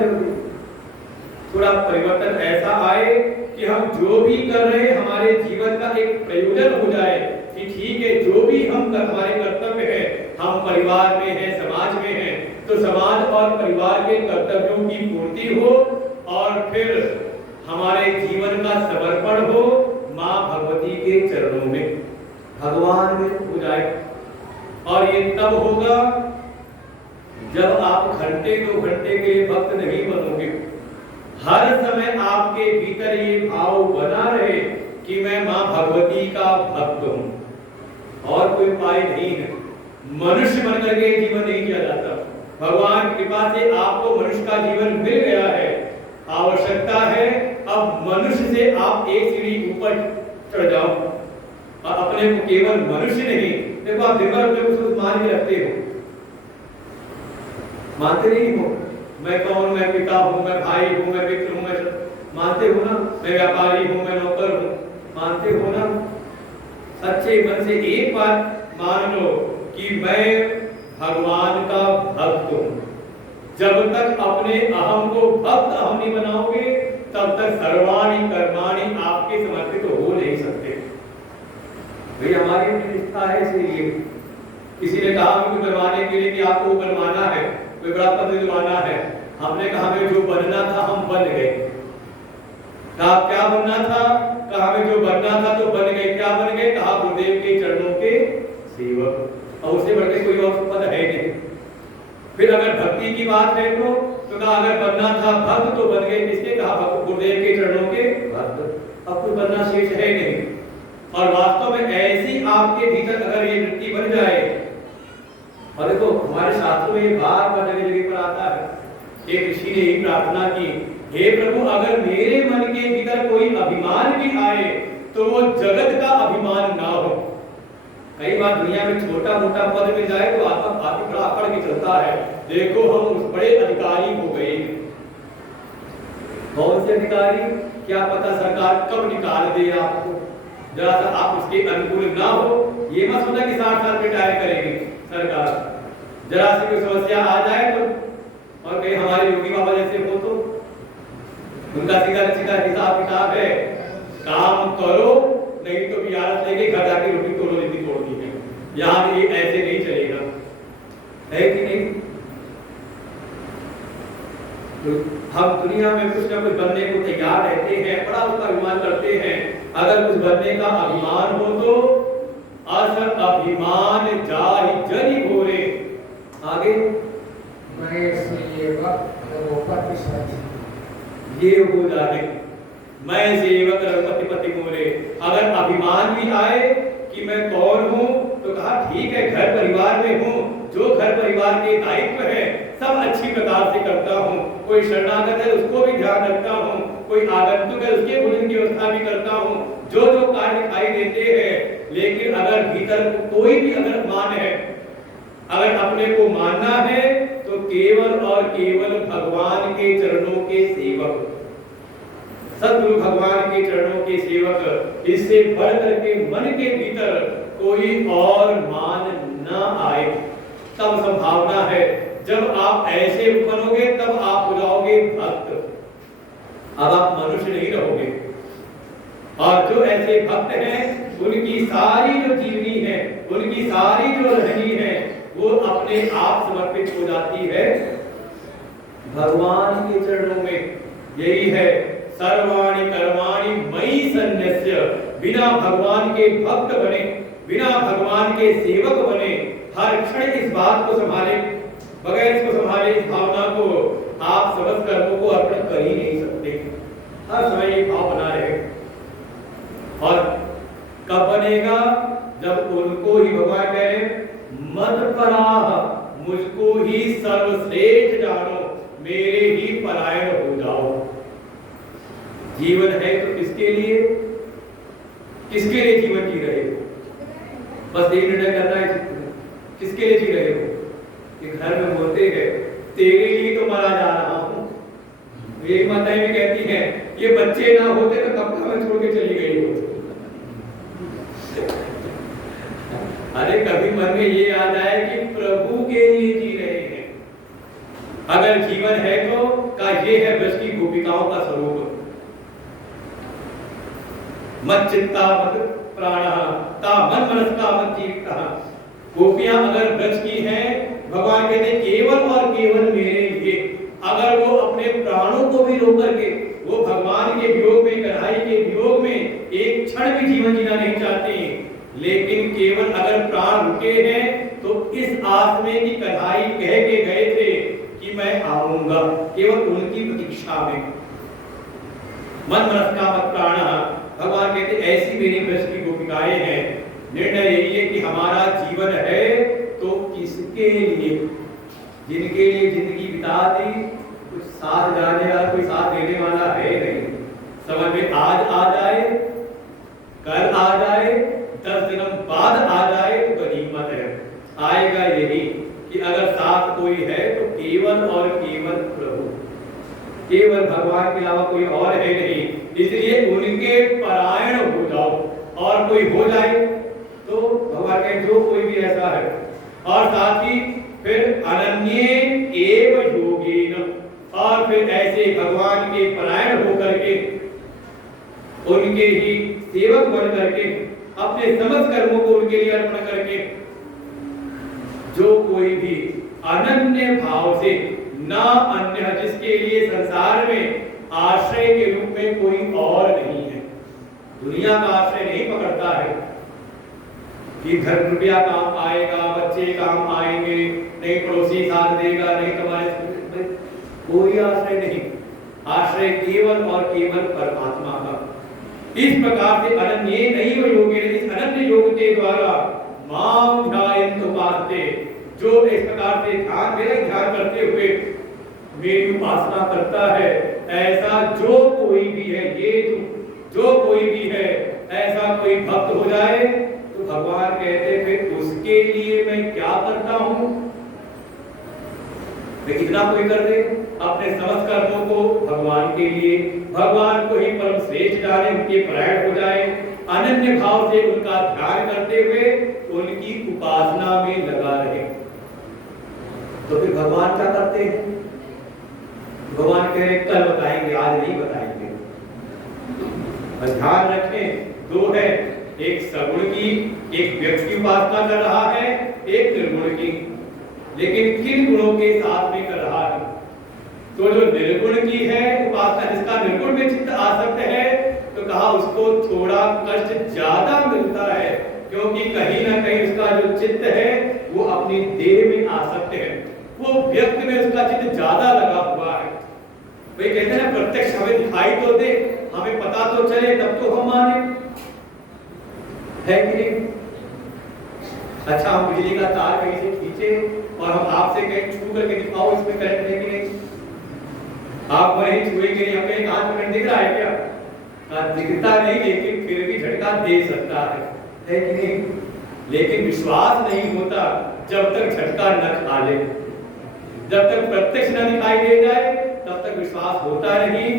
थोड़ा परिवर्तन ऐसा आए कि हम जो भी कर रहे हैं हमारे जीवन का एक प्रयोजन हो जाए कि ठीक है, जो भी हम हमारे कर्तव्य है, हम परिवार में हैं, समाज में हैं, तो समाज और परिवार के कर्तव्यों की पूर्ति हो और फिर हमारे जीवन का समर्पण हो माँ भगवती के चरणों में, भगवान में हो जाए। और ये तब होगा जब आप घंटे 2 घंटे के लिए भक्त नहीं बनोगे। हर समय आपके भीतर ये भाव बना रहे कि मैं माँ भगवती का भक्त हूं, और कोई उपाय नहीं है। मनुष्य बनकर के जीवन नहीं जिया जाता। भगवान की कृपा से आपको मनुष्य का जीवन मिल गया है, आवश्यकता है अब मनुष्य से आप एक सीढ़ी ऊपर चढ़ जाओ और अपने को केवल मनुष्य नहीं, देखो आप दिन भर उसको मान के रखते हो, मानते नहीं हो? मैं कौन? मैं पिता हूँ, मैं भाई हूँ, मैं मित्र हूँ, मैं मानते हो ना? मैं व्यापारी हूँ, मैं नौकर हूँ, मानते हो ना? सच्चे मन से एक बात मान लो कि मैं भगवान का भक्त हूँ। जब तक अपने अहम को भक्त अहम नहीं बनाओगे तब तक सर्वाणि कर्माणि आपके समर्पित हो नहीं सकते। भाई हमारी निष्ठा है, इसलिए किसी ने कहा कि बनवाने के लिए कि आपको बनवाना है, कोई बड़ा पद दिलवाना है, हमने कहा हमें जो बनना था हम बन गए। कहा क्या बनना था? कहा हमें जो बनना था तो बन गए। क्या बन गए? कहा गुरुदेव के चरणों के सेवक, और उससे बढ़ के कोई और पद है नहीं। फिर अगर भक्ति की बात है तो कहा अगर बनना था भक्त तो बन गए। किसके? कहा गुरुदेव के चरणों के भक्त। अब कोई बनना शेष है नहीं। और वास्तव में ऐसी आपके भीतर अगर ये वृत्ति बन जाए, और देखो हमारे शास्त्रों में ये बार बार जगह जगह पर आता है, एक ऋषि ने ही प्रार्थना की, हे प्रभु अगर मेरे मन के भीतर कोई अभिमान भी आए तो वो जगत का अभिमान ना हो। कई बार दुनिया में छोटा मोटा पद मिल जाए तो आत्मा काफी बड़ा अकड़ के चलता है, देखो हम उस बड़े अधिकारी हो गए। कौन से अधिकारी? क्या पता सरकार कब निकाल दे आपको, जरा सा आप उसके अनुकूल ना हो। ये मत सोचना कि 60 साल रिटायर करेगी सरकार, जरा सी कोई समस्या आ जाए तो, और कहीं हमारे योगी बाबा जैसे हो तो उनका सीधा हिसाब किताब है, काम करो नहीं तो बियारत लेके घर जाके रोटी तोड़ो, नीति तोड़नी है। यहाँ ये ऐसे नहीं चलेगा, है कि नहीं? तो हम दुनिया में कुछ ना कुछ बनने को तैयार रहते हैं, बड़ा उसका अभिमान करते हैं। अगर कुछ बनने का अभिमान हो तो असर अभिमान जाहि जनि घोरे। आगे ये हो जाए मैं सेवक रघुपति पति मोरे। अगर अभिमान भी आए कि मैं कौन हूँ तो कहा ठीक है, घर परिवार में हूँ, जो घर परिवार के दायित्व है सब अच्छी प्रकार से करता हूँ। कोई शरणागत है उसको भी ध्यान रखता हूँ, कोई आगंतुक है उसके भोजन की व्यवस्था भी करता हूँ, जो जो कार्य दिखाई देते हैं। लेकिन अगर भीतर कोई भी अगर मान है, अगर अपने को मानना है तो केवल और केवल भगवान के चरणों के सेवक, सद्गुरु भगवान के चरणों के सेवक, इससे बढ़ करके मन के भीतर कोई और मान न आए। तब संभावना है जब आप ऐसे बनोगे तब आप हो जाओगे भक्त। अब आप मनुष्य नहीं रहोगे। और जो ऐसे भक्त हैं उनकी सारी जो जीवनी है, उनकी सारी जो रहनी है वो अपने आप समर्पित हो जाती है भगवान के चरणों में। यही है सर्वाणि कर्माणि मयि सन्न्यस्य। बिना भगवान के भक्त बने, बिना भगवान के सेवक बने, हर क्षण इस बात को संभाले, बगैर इसको संभाले इस भावना को आप समस्त कर्मों को अर्पण कर ही नहीं सकते। हर समय ये भाव बना रहे। और कब बनेगा? जब उनको ही भगवान कह रहे मत पराह, मुझको ही सर्वश्रेष्ठ जानो, मेरे ही परायण हो जाओ। जीवन है तो किसके लिए, किसके लिए जीवन जी रहे हो? बस यही निर्णय करना है किसके लिए जी रहे हो। कि घर में बोलते हैं तेरे लिए तो मरा जा रहा हूं। एक माताएं भी कहती हैं ये बच्चे ना होते तो कब का मैं छोड़ के चली गई होती। अरे कभी मन में ये आ जाए कि प्रभु के लिए जी रहे हैं। अगर जीवन है तो का ये है ब्रज की गोपिकाओं का स्वरूप। मत चित्ता मत प्राण ता मन मनस का मत जीविता। गोपियां अगर ब्रज की हैं, भगवान कहते केवल और केवल मेरे लिए। अगर वो अपने प्राणों को भी रोक करके वो भगवान के वियोग में, कन्हैया के वियोग में एक क्षण भी जीवन जीना नहीं चाहती, लेकिन केवल अगर प्राण रुके हैं तो इस आस में कि कन्हैया कह के गए थे कि मैं आऊंगा, केवल उनकी प्रतीक्षा में। मन मनस का मत प्राण, भगवान कहते ऐसी मेरी ब्रज की गोपिकाएं हैं। निर्णय यही है कि हमारा जीवन है तो किसके लिए? जिनके लिए जिंदगी बिता दी, कुछ साथ जाने वाला, कोई साथ देने वाला है नहीं। समझ में आज आ जाए, कल आ जाए, 10 दिन बाद आ जाए तो गनीमत है। आएगा यही कि अगर साथ कोई है तो केवल और केवल प्रभु, केवल भगवान के अलावा कोई और है नहीं। इसलिए उनके परायण हो जाओ। और कोई हो जाए तो भगवान के जो कोई भी ऐसा है। और साथ ही फिर अनन्ये एव योगेन, और फिर ऐसे भगवान के परायण होकर के, उनके ही सेवक बन करके, अपने समस्त कर्मों को उनके लिए अर्पण करके, जो कोई भी अनन्य भाव से, ना अन्य, जिसके लिए संसार में आश्रय के रूप में कोई और नहीं है। दुनिया का आश्रय नहीं पकड़ता है कि घर रुपया काम आएगा, बच्चे काम आएंगे, नहीं पड़ोसी साथ देगा, नहीं तुम्हारे कोई आश्रय नहीं। आश्रय केवल और केवल परमात्मा का। इस प्रकार से अनन्ये नैव योगेन, इस अनन्य योग के द्वारा मां ध्यायन्त उपासते, जो इस प्रकार से ध्यान, मेरा ध्यान करते हुए मेरी उपासना करता है, ऐसा जो कोई भी है, ये जो कोई भी है, ऐसा कोई भक्त हो जाए तो भगवान कहते फिर उसके लिए मैं क्या करता हूं? इतना कोई कर दे अपने समस्त कर्मों को भगवान के लिए, भगवान को ही परम श्रेष्ठ जाने, उनके परायण हो जाए, अनन्य भाव से उनका ध्यान करते हुए उनकी उपासना में लगा रहे, तो फिर भगवान क्या करते हैं? भगवान कह रहे कल बताएंगे, आज नहीं बताएंगे। ध्यान रखें, दो है, एक सगुण की, एक व्यक्ति उपासना कर रहा है, एक निर्गुण की। लेकिन किन गुणों के साथ में कर रहा है? तो जो निर्गुण की है उपासना, जिसका निर्गुण में चित्त आसक्त है, तो कहा उसको थोड़ा कष्ट ज्यादा मिलता है, क्योंकि कहीं ना कहीं उसका जो चित्त है वो अपनी देह में आसक्त है, वो व्यक्त में उसका चित्त ज्यादा लगा हुआ है। भाई कहते हैं ना, प्रत्यक्ष हमें दिखाई तो दे, हमें पता तो चले, तब तो हम माने, है कि नहीं? अच्छा, हम बिजली का तार कहीं से खींचे और हम आपसे कहीं छू करके दिखाओ इसमें करंट है कि नहीं, आप वहीं छुएंगे, यहाँ पे एक हाथ करंट दिख रहा है क्या? दिखता नहीं, लेकिन फिर भी झटका दे सकता है कि नहीं? लेकिन विश्वास नहीं होता जब तक झटका न खा ले, जब तक प्रत्यक्ष न दिखाई दे जाए तब तक विश्वास होता नहीं।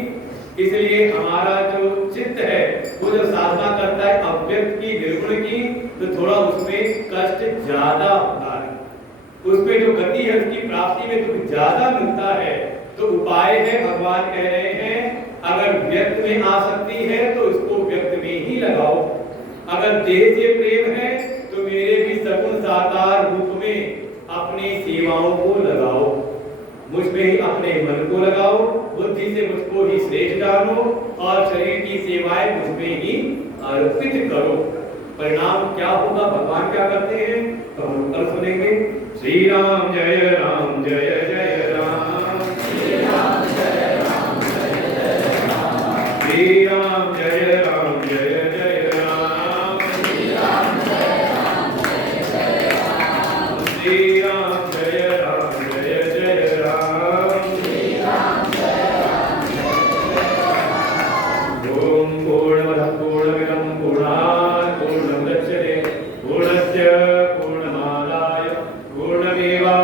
इसलिए हमारा जो चित्त है वो जब साधना करता है अव्यक्त की, निर्गुण की, तो थोड़ा उसमें कष्ट ज्यादा होता है, उसमें जो गति है उसकी प्राप्ति में दुख ज्यादा मिलता है। तो उपाय है, भगवान कह रहे हैं, अगर व्यक्त में आसक्ति है तो उसको व्यक्त में ही लगाओ, अगर देह से प्रेम है तो मेरे भी सगुण साकार रूप में अपनी सेवाओं को लगाओ, मुझ में ही अपने मन को लगाओ, बुद्धि से मुझको ही श्रेष्ठ जानो और शरीर की सेवाएं मुझ में ही अर्पित करो। परिणाम क्या होगा, भगवान क्या करते हैं, तो हम कल सुनेंगे। श्री राम जय राम, जय जय राम, श्री राम जय राम, जय जय राम, श्री राम जय राम, जय जय राम, श्री राम जय राम, जय जय राम, श्री राम जय राम, जय जय राम, श्री राम जय राम, जय जय राम। ओम पूर्णमदः पूर्णमिदं पूर्णात् पूर्णमुदच्यते पूर्णस्य पूर्णमादाय पूर्णमेवावशिष्यते।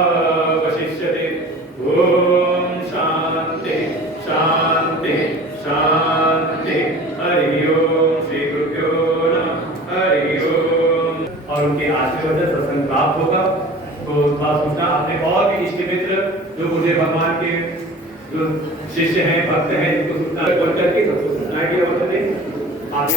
ओम शांति शांति शांति। हरि ओम। श्री गुरुभ्यो नमः। हरि ओम। और उनके आशीर्वाद से सत्संग प्राप्त होगा। तो बात सोचना, अपने और भी इष्ट मित्र जो मुझे भगवान के जो शिष्य हैं, भक्त हैं, जिनको सूचना करके सबको सुनाया गया होता है आगे